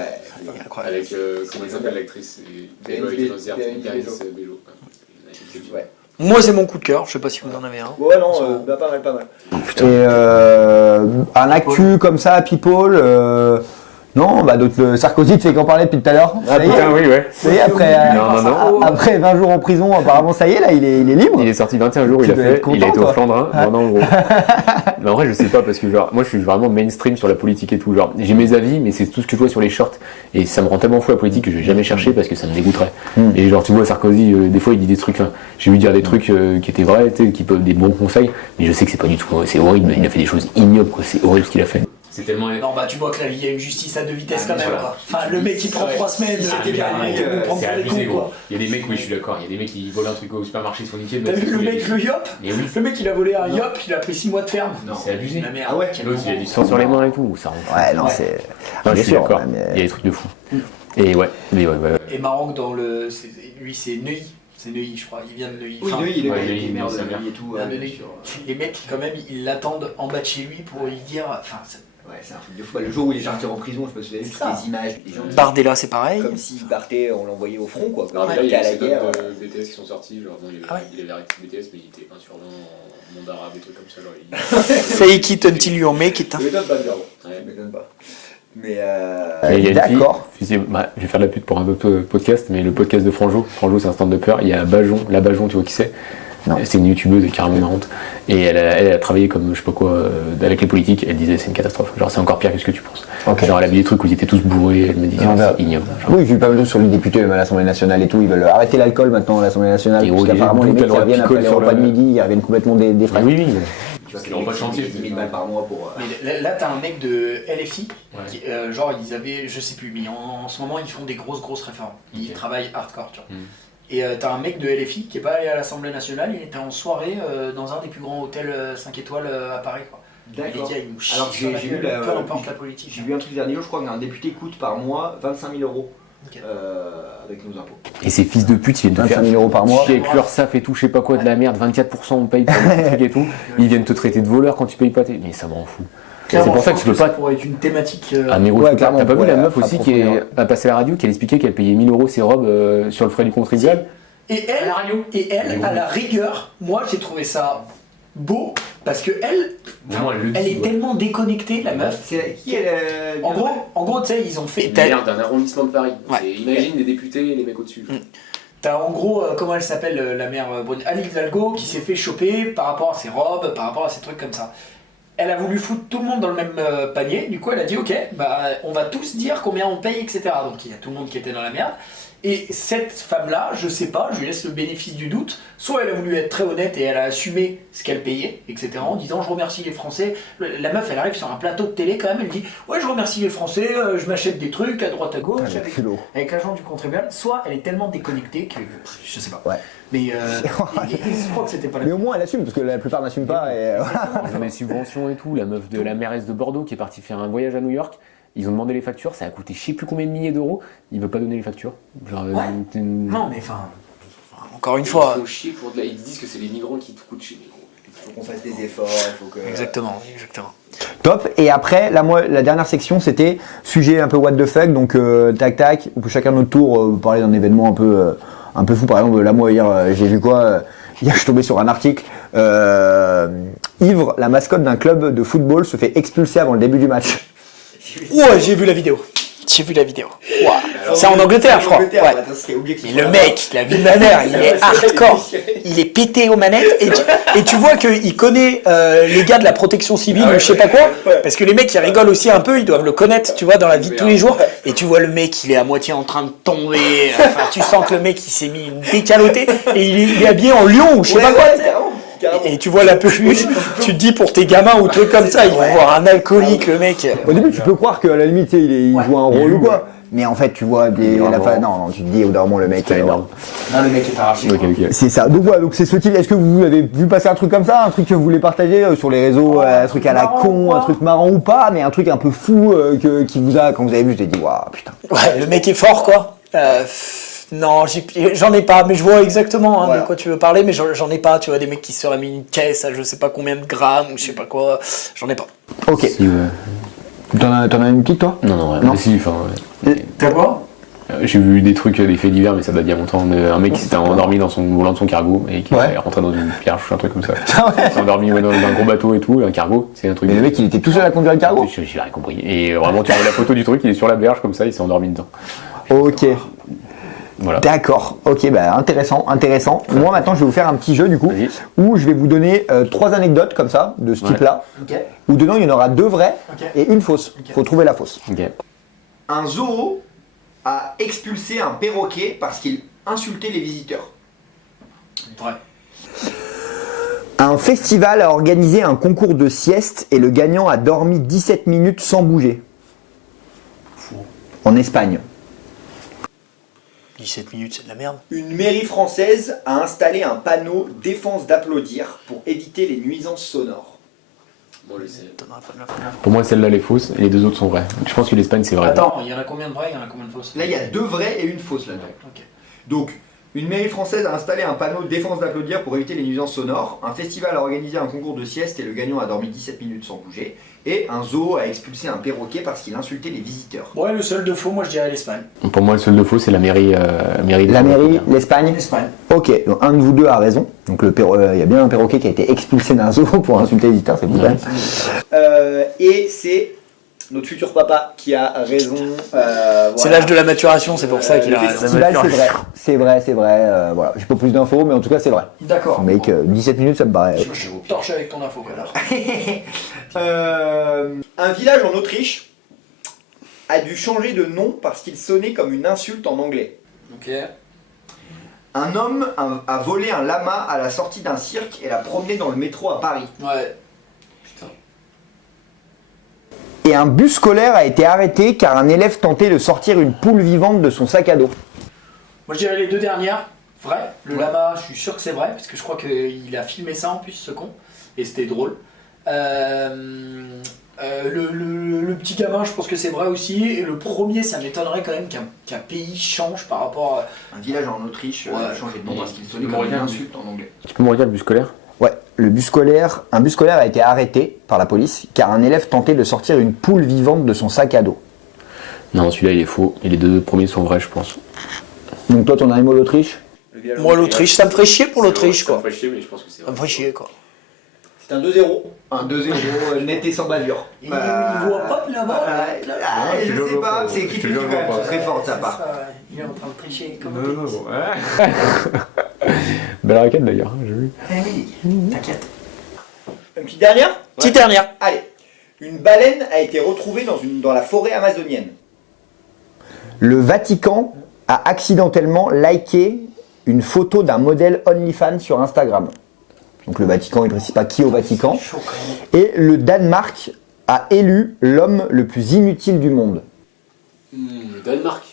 Incroyable. Avec, comment elle s'appelle l'actrice Bérénice Bejo. Ouais. Moi, c'est mon coup de cœur. Je sais pas si vous en avez un. Ouais, non, bah, pas mal, pas mal. Et un actu comme ça, People. Non, bah d'autres. Sarkozy, tu sais qu'en parlait depuis tout à l'heure. Ah Ça y est, putain, oui, ouais. ça y est, après, Non. après 20 jours en prison, apparemment, ça y est, là, il est libre. Il est sorti 21 jours, Tu il a dois fait. être content, Il a été au toi. Flandrin. Non, en gros. Mais en vrai, je sais pas parce que genre, moi, je suis vraiment mainstream sur la politique et tout. Genre, j'ai mes avis, mais c'est tout ce que je vois sur les shorts. Et ça me rend tellement fou la politique que je vais jamais chercher parce que ça me dégoûterait. Et genre, tu vois, Sarkozy, des fois, il dit des trucs. Hein, j'ai vu dire des trucs qui étaient vrais, tu sais, qui peuvent des bons conseils. Mais je sais que c'est pas du tout. C'est horrible. Il a fait des choses ignobles, quoi. C'est horrible ce qu'il a fait. C'est tellement. Non, bah tu vois que là, il y a une justice à deux vitesses Ah, quand mais même, voilà. quoi. Enfin, le mec qui prend 3 semaines, c'était bien, il va nous prendre C'est pour des abusé, cons, gros. quoi. Il y a des mecs, oui, je suis d'accord. Il y a des mecs qui volent un truc au supermarché, ils sont niqués. T'as vu le mec, le Yop? Mais oui. Le mec, il a volé un Yop, il a pris 6 mois de ferme. Non. C'est abusé. La merde. Ah ouais, quel L'autre, il a moment. du sang sur les mains et tout. Ça rend. Ouais, non, Ouais. c'est. Non, je bien suis sûr, d'accord. mais- Il y a des trucs de fou. Et ouais, mais ouais. Et marrant que dans le. Lui, c'est Neuilly. C'est Neuilly, je crois. Il vient de Neuilly. Oui, Enfin, lui, il est ouais, il est maire de sa mère. Neuilly et tout. ah, ouais, mais bien les- sûr. les mecs, quand même, ils l'attendent en bas de chez lui pour lui dire. Enfin, Ouais, c'est un truc de fou. Bah, le jour où il est parti en prison, je sais pas si vous avez vu C'est toutes ça. les images, les gens Bardella, c'est pareil. comme s'il partait, on l'envoyait au front, quoi. Non, Comme mais il là, il y était a à la ces guerre. codes de BTS qui sont sortis. Genre, bon, Ah ouais. il avait arrêté BTS, mais il était un surnom en monde arabe et trucs comme ça. Genre, Fake it until you make it. Ça m'étonne pas de dire. Ouais. Ça m'étonne pas. Mais Et il y a une fille- D'accord. bah, je vais faire de la pute pour un autre podcast, mais le podcast de Franjo. Franjo, c'est un stand-upper. Il y a Bajon, la Bajon, tu vois qui c'est. Non. C'est une youtubeuse carrément marrante. Et elle a travaillé comme, je sais pas quoi, avec les politiques. Elle disait c'est une catastrophe. Genre, c'est encore pire que ce que tu penses. Ok. Genre, elle a vu des trucs où ils étaient tous bourrés. Elle me dit c'est ignoble. Genre. Oui, j'ai eu pas mal de sur les députés même à l'Assemblée nationale et tout. Ils veulent arrêter l'alcool maintenant à l'Assemblée nationale. Et Parce oui, qu'apparemment, les tout mecs le qui droit reviennent après picole les sur repas de le- midi, ils reviennent complètement des Ah, oui, oui. Tu vois, C'est le repas de chantier. 10 000 balles par mois pour. Mais là, t'as un mec de LFI, Ouais. qui, genre ils avaient, je sais plus, mais en ce moment ils font des grosses réformes. Ils Ok. travaillent hardcore, tu vois. Mm. Et t'as un mec de LFI qui est pas allé à l'Assemblée nationale, il était en soirée dans un des plus grands hôtels 5 étoiles à Paris, quoi. Les D'accord. gars, ils nous chient Alors, sur la j'ai vu gueule, la- peu importe la politique. J'ai vu un truc dernier jour, je crois qu'un député coûte par mois 25 000 euros Ok. avec nos impôts. Et ces fils de pute, ils viennent te 25 faire 000 euros par mois. chier avec l'URSSAF et tout, je sais pas quoi, de la merde, 24% on paye pour les trucs et tout. Ils viennent te traiter de voleur quand tu payes pas tes. Mais ça m'en fout. C'est pour ça que tu peux pas. pourrait être une thématique. Ah mais gros, Ouais, t'as clairement, pas vu ouais, la meuf aussi qui approfondir. a passé à la radio, qui a expliqué qu'elle payait 1000 euros ses robes sur le frais du contribuable. Et elle, à la rigueur, moi j'ai trouvé ça beau parce que elle est tellement déconnectée, la meuf. C'est qui est En gros, tu sais, ils ont fait. Une maire d'un arrondissement de Paris. Ouais. Imagine des députés et les mecs au-dessus. T'as en gros, comment elle s'appelle, la mère Brune, Anne Hidalgo, qui s'est fait choper par rapport à ses robes, par rapport à ces trucs comme ça. Elle a voulu foutre tout le monde dans le même panier, du coup elle a dit ok, bah on va tous dire combien on paye, etc. Donc il y a tout le monde qui était dans la merde. Et cette femme-là, je sais pas, je lui laisse le bénéfice du doute, soit elle a voulu être très honnête et elle a assumé ce qu'elle payait, etc. en disant je remercie les Français. La meuf elle arrive sur un plateau de télé quand même, elle dit ouais je remercie les Français, je m'achète des trucs à droite à gauche avec l'argent du contribuable. Soit elle est tellement déconnectée que je sais pas. Ouais. Mais je crois que c'était pas la Mais au moins elle assume parce que la plupart n'assument pas. Et, voilà. Ils ont des subventions et tout. La meuf de la mairesse de Bordeaux qui est partie faire un voyage à New York. Ils ont demandé les factures, ça a coûté je sais plus combien de milliers d'euros. Il veut pas donner les factures. Genre, Ouais. Non mais enfin. Encore une Ils fois. font chier pour de la... Ils disent que c'est les migrants qui te coûtent cher. Il faut qu'on fasse des efforts, il faut que. Exactement. Top. Et après, là, moi, la dernière section, c'était sujet un peu what the fuck. Donc, tac tac. On peut chacun notre tour parler d'un événement un peu fou. Par exemple, là, moi, hier, j'ai vu quoi hier, je suis tombé sur un article. Ivre, la mascotte d'un club de football, se fait expulser avant le début du match. Ouais, j'ai vu la vidéo. Ouah. C'est en Angleterre, je crois. Ouais. Mais le mec, la vie de ma mère, il est hardcore. Il est pété aux manettes et tu vois qu'il connaît les gars de la protection civile ou je sais pas quoi. Parce que les mecs, ils rigolent aussi un peu, ils doivent le connaître, tu vois, dans la vie de tous les jours. Et tu vois le mec, il est à moitié en train de tomber. Enfin, tu sens que le mec, il s'est mis une décalotée et il est habillé en lion ou je sais pas quoi. Et tu vois la peluche, tu te dis pour tes gamins ou trucs comme ça, ils vont voir un alcoolique, le mec. Au début, tu peux croire qu'à la limite, tu sais, il joue un rôle ou quoi. Mais en fait, tu vois, non, tu te dis, au dernier moment, le mec. C'est énorme. Non, le mec est arraché. Ok. C'est ça. Donc voilà, donc c'est ce type. Est-ce que vous avez vu passer un truc comme ça, un truc que vous voulez partager sur les réseaux, un truc à la marrant, con, quoi. un truc marrant ou pas, mais un truc un peu fou qui vous a, quand vous avez vu, je t'ai dit, waouh, putain. Ouais, le mec est fort, quoi. Non, j'en ai pas, mais je vois exactement Voilà. de quoi tu veux parler, mais j'en ai pas, tu vois, des mecs qui se seraient mis une caisse à je sais pas combien de grammes ou je sais pas quoi, j'en ai pas. Ok. Si, T'en as une petite, toi? Non, Non. mais si, enfin. T'as quoi? J'ai vu des trucs, des faits divers, mais ça date d'il y a longtemps. Un mec qui s'était endormi dans son volant de son cargo et qui est rentré dans une pierre, un truc comme ça. Il s'est endormi dans un gros bateau et tout, un cargo, c'est un truc. Mais le mec, il était tout seul à conduire le cargo? J'ai rien compris. Et vraiment, tu vois la photo du truc, il est sur la berge comme ça, il s'est endormi dedans. Ok. Voilà. D'accord. Ok, bah intéressant. Moi, maintenant, je vais vous faire un petit jeu, du coup, Vas-y. où je vais vous donner 3 anecdotes comme ça, de ce Ouais. type-là, Ok. où dedans, il y en aura 2 vraies Ok. et une fausse. Ok. Faut trouver la fausse. Ok. Un zoo a expulsé un perroquet parce qu'il insultait les visiteurs. Vrai. Un festival a organisé un concours de sieste et le gagnant a dormi 17 minutes sans bouger. En Espagne. 17 minutes, c'est de la merde. Une mairie française a installé un panneau défense d'applaudir pour éviter les nuisances sonores. Moi, je sais. Pour moi, celle-là, elle est fausse et les deux autres sont vraies. Je pense que l'Espagne, c'est vrai. Attends, il y en a combien de vrais, il y en a combien de fausses? Là, il y a 2 vraies et une fausse là-dedans. Ok. Donc, une mairie française a installé un panneau défense d'applaudir pour éviter les nuisances sonores. Un festival a organisé un concours de sieste et le gagnant a dormi 17 minutes sans bouger. Et un zoo a expulsé un perroquet parce qu'il insultait les visiteurs. Ouais, le seul de faux, moi je dirais l'Espagne. Pour moi, le seul de faux, c'est la mairie. De La mairie, l'Espagne. L'Espagne. Ok, donc un de vous deux a raison. Donc il y a bien un perroquet qui a été expulsé d'un zoo pour insulter les visiteurs, c'est cool. Ouais. Et c'est notre futur papa qui a raison. C'est l'âge de la maturation, c'est pour ça qu'il a le raison. Festival, c'est vrai. Voilà, j'ai pas plus d'infos, mais en tout cas, c'est vrai. D'accord. Mec, 17 minutes, ça me paraît. Je torche avec ton info, connard. Un village en Autriche a dû changer de nom parce qu'il sonnait comme une insulte en anglais. Ok. Un homme a volé un lama à la sortie d'un cirque et l'a promené dans le métro à Paris. Ouais. Et un bus scolaire a été arrêté car un élève tentait de sortir une poule vivante de son sac à dos. Moi je dirais les deux dernières, vrai. Le lama, je suis sûr que c'est vrai, parce que je crois qu'il a filmé ça en plus, ce con, et c'était drôle. Le petit gamin, je pense que c'est vrai aussi. Et le premier, ça m'étonnerait quand même qu'un pays change par rapport à... Un village en Autriche a changé de nom parce qu'il sonnait comme une insulte en anglais. Tu peux me redire le bus scolaire? Ouais, un bus scolaire a été arrêté par la police car un élève tentait de sortir une poule vivante de son sac à dos. Non, celui-là il est faux. Et les deux premiers sont vrais, je pense. Donc toi, ton animal l'Autriche? Moi, l'Autriche, ça me ferait chier pour l'Autriche, Ça me quoi. ferait chier, mais je pense que c'est Ça me ferait chier, quoi. C'est un 2-0. Un 2-0 net et sans bavure. Il voit pas de là-bas. Je sais pas, c'est équipe unique quand même, ce serait fort de sa part. Il est en train de tricher comme un Non. Belle raquette d'ailleurs, j'ai vu. T'inquiète. Une petite dernière? Petite dernière. Allez. Une baleine a été retrouvée dans la forêt amazonienne. Le Vatican a accidentellement liké une photo d'un modèle OnlyFans sur Instagram. Donc le Vatican, il ne précise pas qui au Vatican. Et le Danemark a élu l'homme le plus inutile du monde. Le Danemark.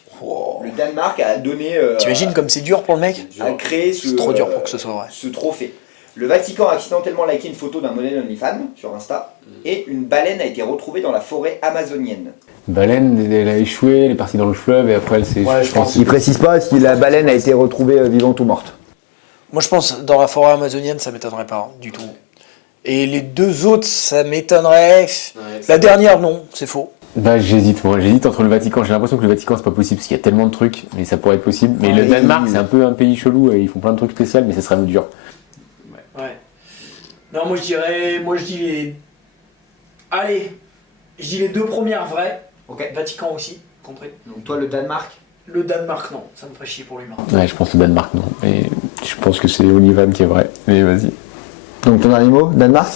Le Danemark a donné... T'imagines comme c'est dur pour le mec? a créé ce, C'est trop dur pour que ce soit vrai. ce trophée. Le Vatican a accidentellement liké une photo d'un modèle OnlyFans sur Insta et une baleine a été retrouvée dans la forêt amazonienne. Baleine, elle a échoué, elle est partie dans le fleuve et après elle s'est. Ouais, je pense. Il précise pas si la baleine a été retrouvée vivante ou morte. Moi, je pense dans la forêt amazonienne, ça m'étonnerait pas du tout. Et les deux autres, ça m'étonnerait. Ouais, La dernière, non, c'est faux. Bah j'hésite entre le Vatican, j'ai l'impression que le Vatican c'est pas possible parce qu'il y a tellement de trucs, mais ça pourrait être possible. Mais le Oui. Danemark c'est un peu un pays chelou et ils font plein de trucs spéciaux, mais ça serait dur. Ouais. Non, moi je dis les... Allez, je dis les deux premières vraies. Ok. Vatican aussi, compris. Donc toi le Danemark? Le Danemark, non, ça me ferait chier pour l'humain. Ouais, je pense le Danemark non. Et je pense que c'est OnlyFans qui est vrai. Mais vas-y. Donc ton dernier mot, Danemark?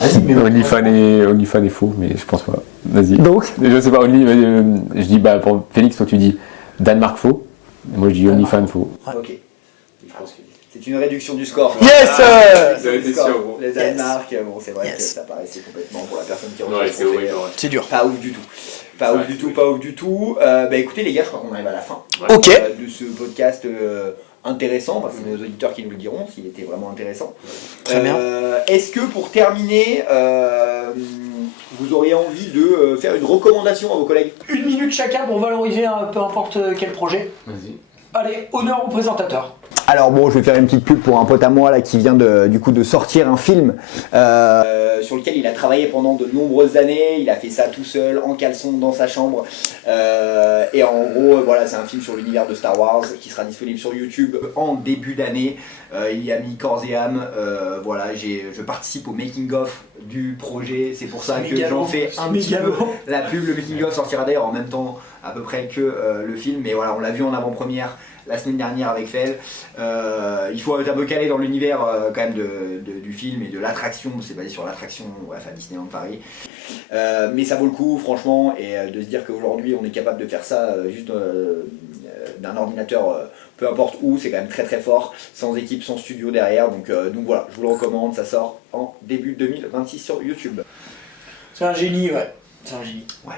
OnlyFans est faux, mais je pense pas. Vas-y. Donc Je sais pas, je dis bah pour Félix, toi tu dis Danemark faux. Et moi je dis OnlyFans faux. Ok. Je pense que... C'est une réduction du score. Yes Ça a été sûr, gros. Le Danemark, bon c'est vrai Yes. que ça paraissait complètement pour la personne qui Ouais, reçoit c'est le trophée, horrible. Ouais. C'est dur. Pas ouf du tout. Pas ouf du tout, pas ouf du tout. Bah écoutez les gars, je crois qu'on arrive à la fin Ok. de ce podcast intéressant, parce que c'est nos auditeurs qui nous le diront s'il était vraiment intéressant. Très bien. Est-ce que pour terminer, vous auriez envie de faire une recommandation à vos collègues? 1 minute chacun pour valoriser peu importe quel projet. Vas-y. Allez, honneur au présentateur. Alors bon, je vais faire une petite pub pour un pote à moi là qui vient de sortir un film. Sur lequel il a travaillé pendant de nombreuses années, il a fait ça tout seul, en caleçon, dans sa chambre. Et en gros, voilà, c'est un film sur l'univers de Star Wars qui sera disponible sur YouTube en début d'année. Il y a mis corps et âme. Voilà, je participe au making-of du projet, c'est pour ça que j'en fais un petit peu la pub. Le making-of sortira d'ailleurs en même temps à peu près que le film, mais voilà, on l'a vu en avant-première la semaine dernière avec Fel. Il faut être un peu calé dans l'univers quand même du film et de l'attraction, c'est basé sur l'attraction à Disneyland Paris. Mais ça vaut le coup franchement, et de se dire qu'aujourd'hui on est capable de faire ça juste d'un ordinateur, peu importe où, c'est quand même très très fort, sans équipe, sans studio derrière, donc voilà, je vous le recommande, ça sort en début 2026 sur YouTube. C'est un génie, ouais. C'est un génie. Ouais.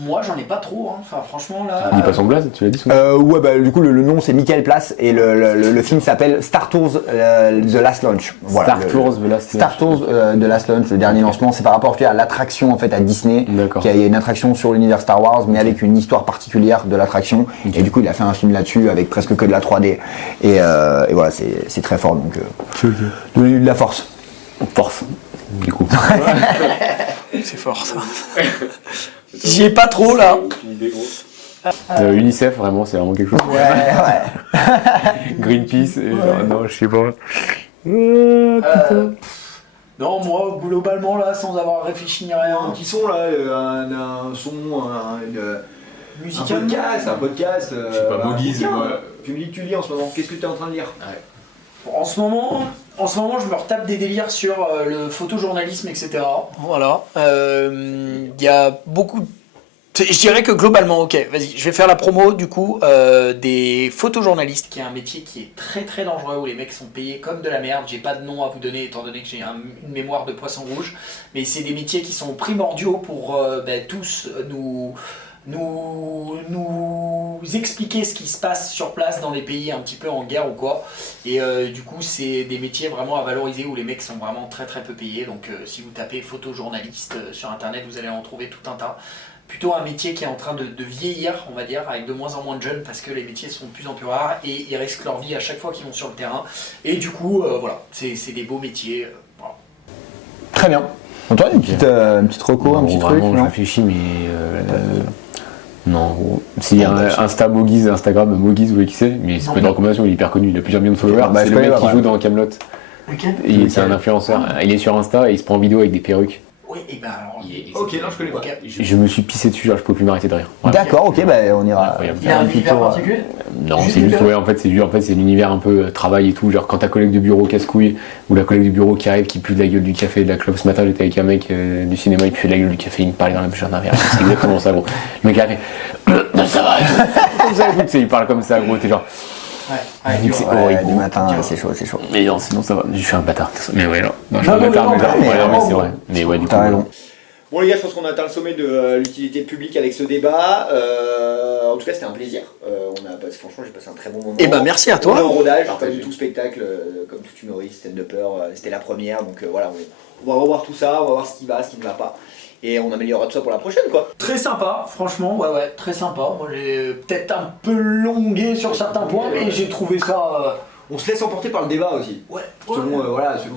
Moi, j'en ai pas trop, hein. Enfin, franchement, là... Dis pas son blaze, tu l'as dit son Ouais, bah du coup le nom c'est Michael Place et le film s'appelle Star Tours The Last Launch. Voilà, Star Tours The Last Star Tours The Last Launch, le dernier lancement, c'est par rapport à l'attraction en fait à Disney. D'accord. Il y a une attraction sur l'univers Star Wars, mais avec une histoire particulière de l'attraction. Et du coup, il a fait un film là-dessus avec presque que de la 3D. Et voilà, c'est très fort. Donc, donnez-lui de la force. Force. Du coup. C'est fort ça. J'y ai pas trop là. Aucune idée, gros. UNICEF, vraiment, c'est vraiment quelque chose. Ouais. Greenpeace, et genre, non, je sais pas. Non, moi, globalement, là, sans avoir réfléchi ni rien. Un petit son là, un son, un Musicalement. podcast. Je sais pas, un Bogies, bouquin. ouais. Tu me dis que tu lis en ce moment, qu'est-ce que tu es en train de lire? En ce moment, je me retape des délires sur le photojournalisme, etc. Voilà. Il y a beaucoup. Je dirais que globalement, ok, vas-y, je vais faire la promo du coup des photojournalistes, Qui est un métier qui est très très dangereux, où les mecs sont payés comme de la merde. J'ai pas de nom à vous donner étant donné que j'ai une mémoire de poisson rouge, mais c'est des métiers qui sont primordiaux pour tous nous expliquer ce qui se passe sur place dans les pays un petit peu en guerre ou quoi. Et du coup, c'est des métiers vraiment à valoriser où les mecs sont vraiment très très peu payés. Donc si vous tapez photojournaliste sur internet, vous allez en trouver tout un tas. Plutôt un métier qui est en train de vieillir, on va dire, avec de moins en moins de jeunes parce que les métiers sont de plus en plus rares et ils risquent leur vie à chaque fois qu'ils vont sur le terrain. Et du coup, voilà, c'est des beaux métiers. Voilà. Très bien. Antoine, une petite reco, un petit truc, vraiment, je non? réfléchis, mais non. Si Instagram Mogies, vous voyez qui c'est, mais c'est pas une recommandation, il est hyper connu, il a plusieurs millions de followers. Bah, C'est je le mec connais qui pas, joue dans Kaamelott. Ok. C'est un influenceur. Il est sur Insta et il se prend en vidéo avec des perruques. Oui, et ben alors. Ok, non, je connais pas. Ok. Je me suis pissé dessus, genre je peux plus m'arrêter de rire. Voilà. D'accord, ok, bah on ira Incroyable. Il y a un petit univers tour. particulier. Non, Juste c'est juste, des ouais, en fait, c'est l'univers un peu travail et tout. Genre, quand ta collègue de bureau casse-couille, ou la collègue du bureau qui arrive, qui pue de la gueule du café et de la clope. Ce matin, j'étais avec un mec du cinéma, il pue de la gueule du café, il me parlait dans la bouche d'un verre. C'est exactement ça, gros. Le mec arrive, ça va, et tout. Comme ça, tu sais, il parle comme ça, gros, t'es genre. Ouais, C'est Ouais, horrible. du matin, c'est chaud, c'est chaud. Mais non, sinon ça va. Je suis un bâtard. Mais ouais, non. Non, je suis Non, un non, bâtard, non, mais genre, mais ouais, non, mais c'est vraiment. vrai. Mais ouais, du coup. T'as raison. Bon les gars, je pense qu'on a atteint le sommet de l'utilité publique avec ce débat. En tout cas, c'était un plaisir. Franchement, j'ai passé un très bon moment. Eh ben, merci à toi. On est en rodage, Partagé. comme tout spectacle, comme tout humoriste, stand-upper. C'était la première, donc voilà, on va revoir tout ça, on va voir ce qui va, ce qui ne va pas. Et on améliorera tout ça pour la prochaine, quoi. Très sympa, franchement, ouais, très sympa. Moi j'ai peut-être un peu longué sur certains points, mais j'ai trouvé ça. On se laisse emporter par le débat aussi. Ouais, Selon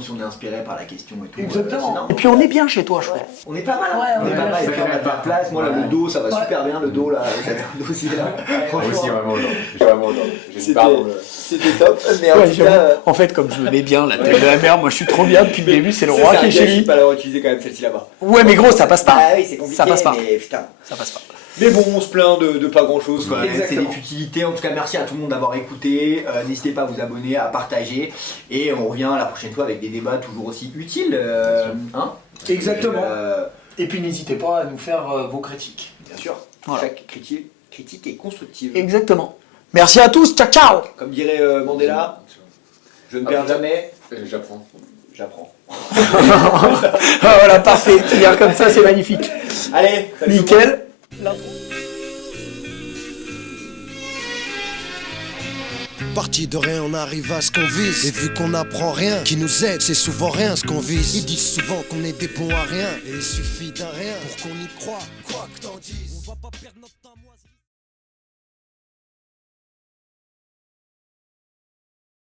si on est inspiré par la question et tout. Exactement. c'est normal. Et puis on est bien chez toi, je crois. On est pas mal, Ouais, on est pas mal, et puis on a pas de place. Moi, là, le dos, ça va Ouais. super bien, le dos, là, j'adore le dos aussi, là. Moi aussi, Franchement, vraiment, genre. J'ai vraiment, genre. J'ai une C'était- barre dans le. c'était top, mais en Ouais, tout j'avoue. cas... En fait, comme je me mets bien, la tête de la mer, moi je suis trop bien depuis le début, c'est le ça, roi c'est qui un est chez gâchis lui. de pas l'avoir utilisé quand même, celle-ci là-bas. Ouais, mais gros, ça passe pas. Ah oui, c'est compliqué, Ça passe pas. mais putain. Ça passe pas. Mais bon, on se plaint de pas grand-chose quand même, c'est Exactement. des futilités. En tout cas, merci à tout le monde d'avoir écouté. N'hésitez pas à vous abonner, à partager. Et on revient la prochaine fois avec des débats toujours aussi utiles. Hein Exactement. Euh, Et puis n'hésitez pas à nous faire vos critiques. bien sûr, Voilà. chaque critique est constructive. Exactement. Merci à tous, ciao ciao. Comme dirait Mandela, je ne perds jamais, J'apprends. j'apprends. Ah, voilà, parfait. Bien comme ça, c'est magnifique. Allez, salut tout le monde. Nickel. Parti de rien, on arrive à ce qu'on vise. Et vu qu'on n'apprend rien, qui nous aide, c'est souvent rien ce qu'on vise. Ils disent souvent qu'on est des bons à rien. Et il suffit d'un rien pour qu'on y croit, quoi que t'en dises. On va pas perdre notre temps.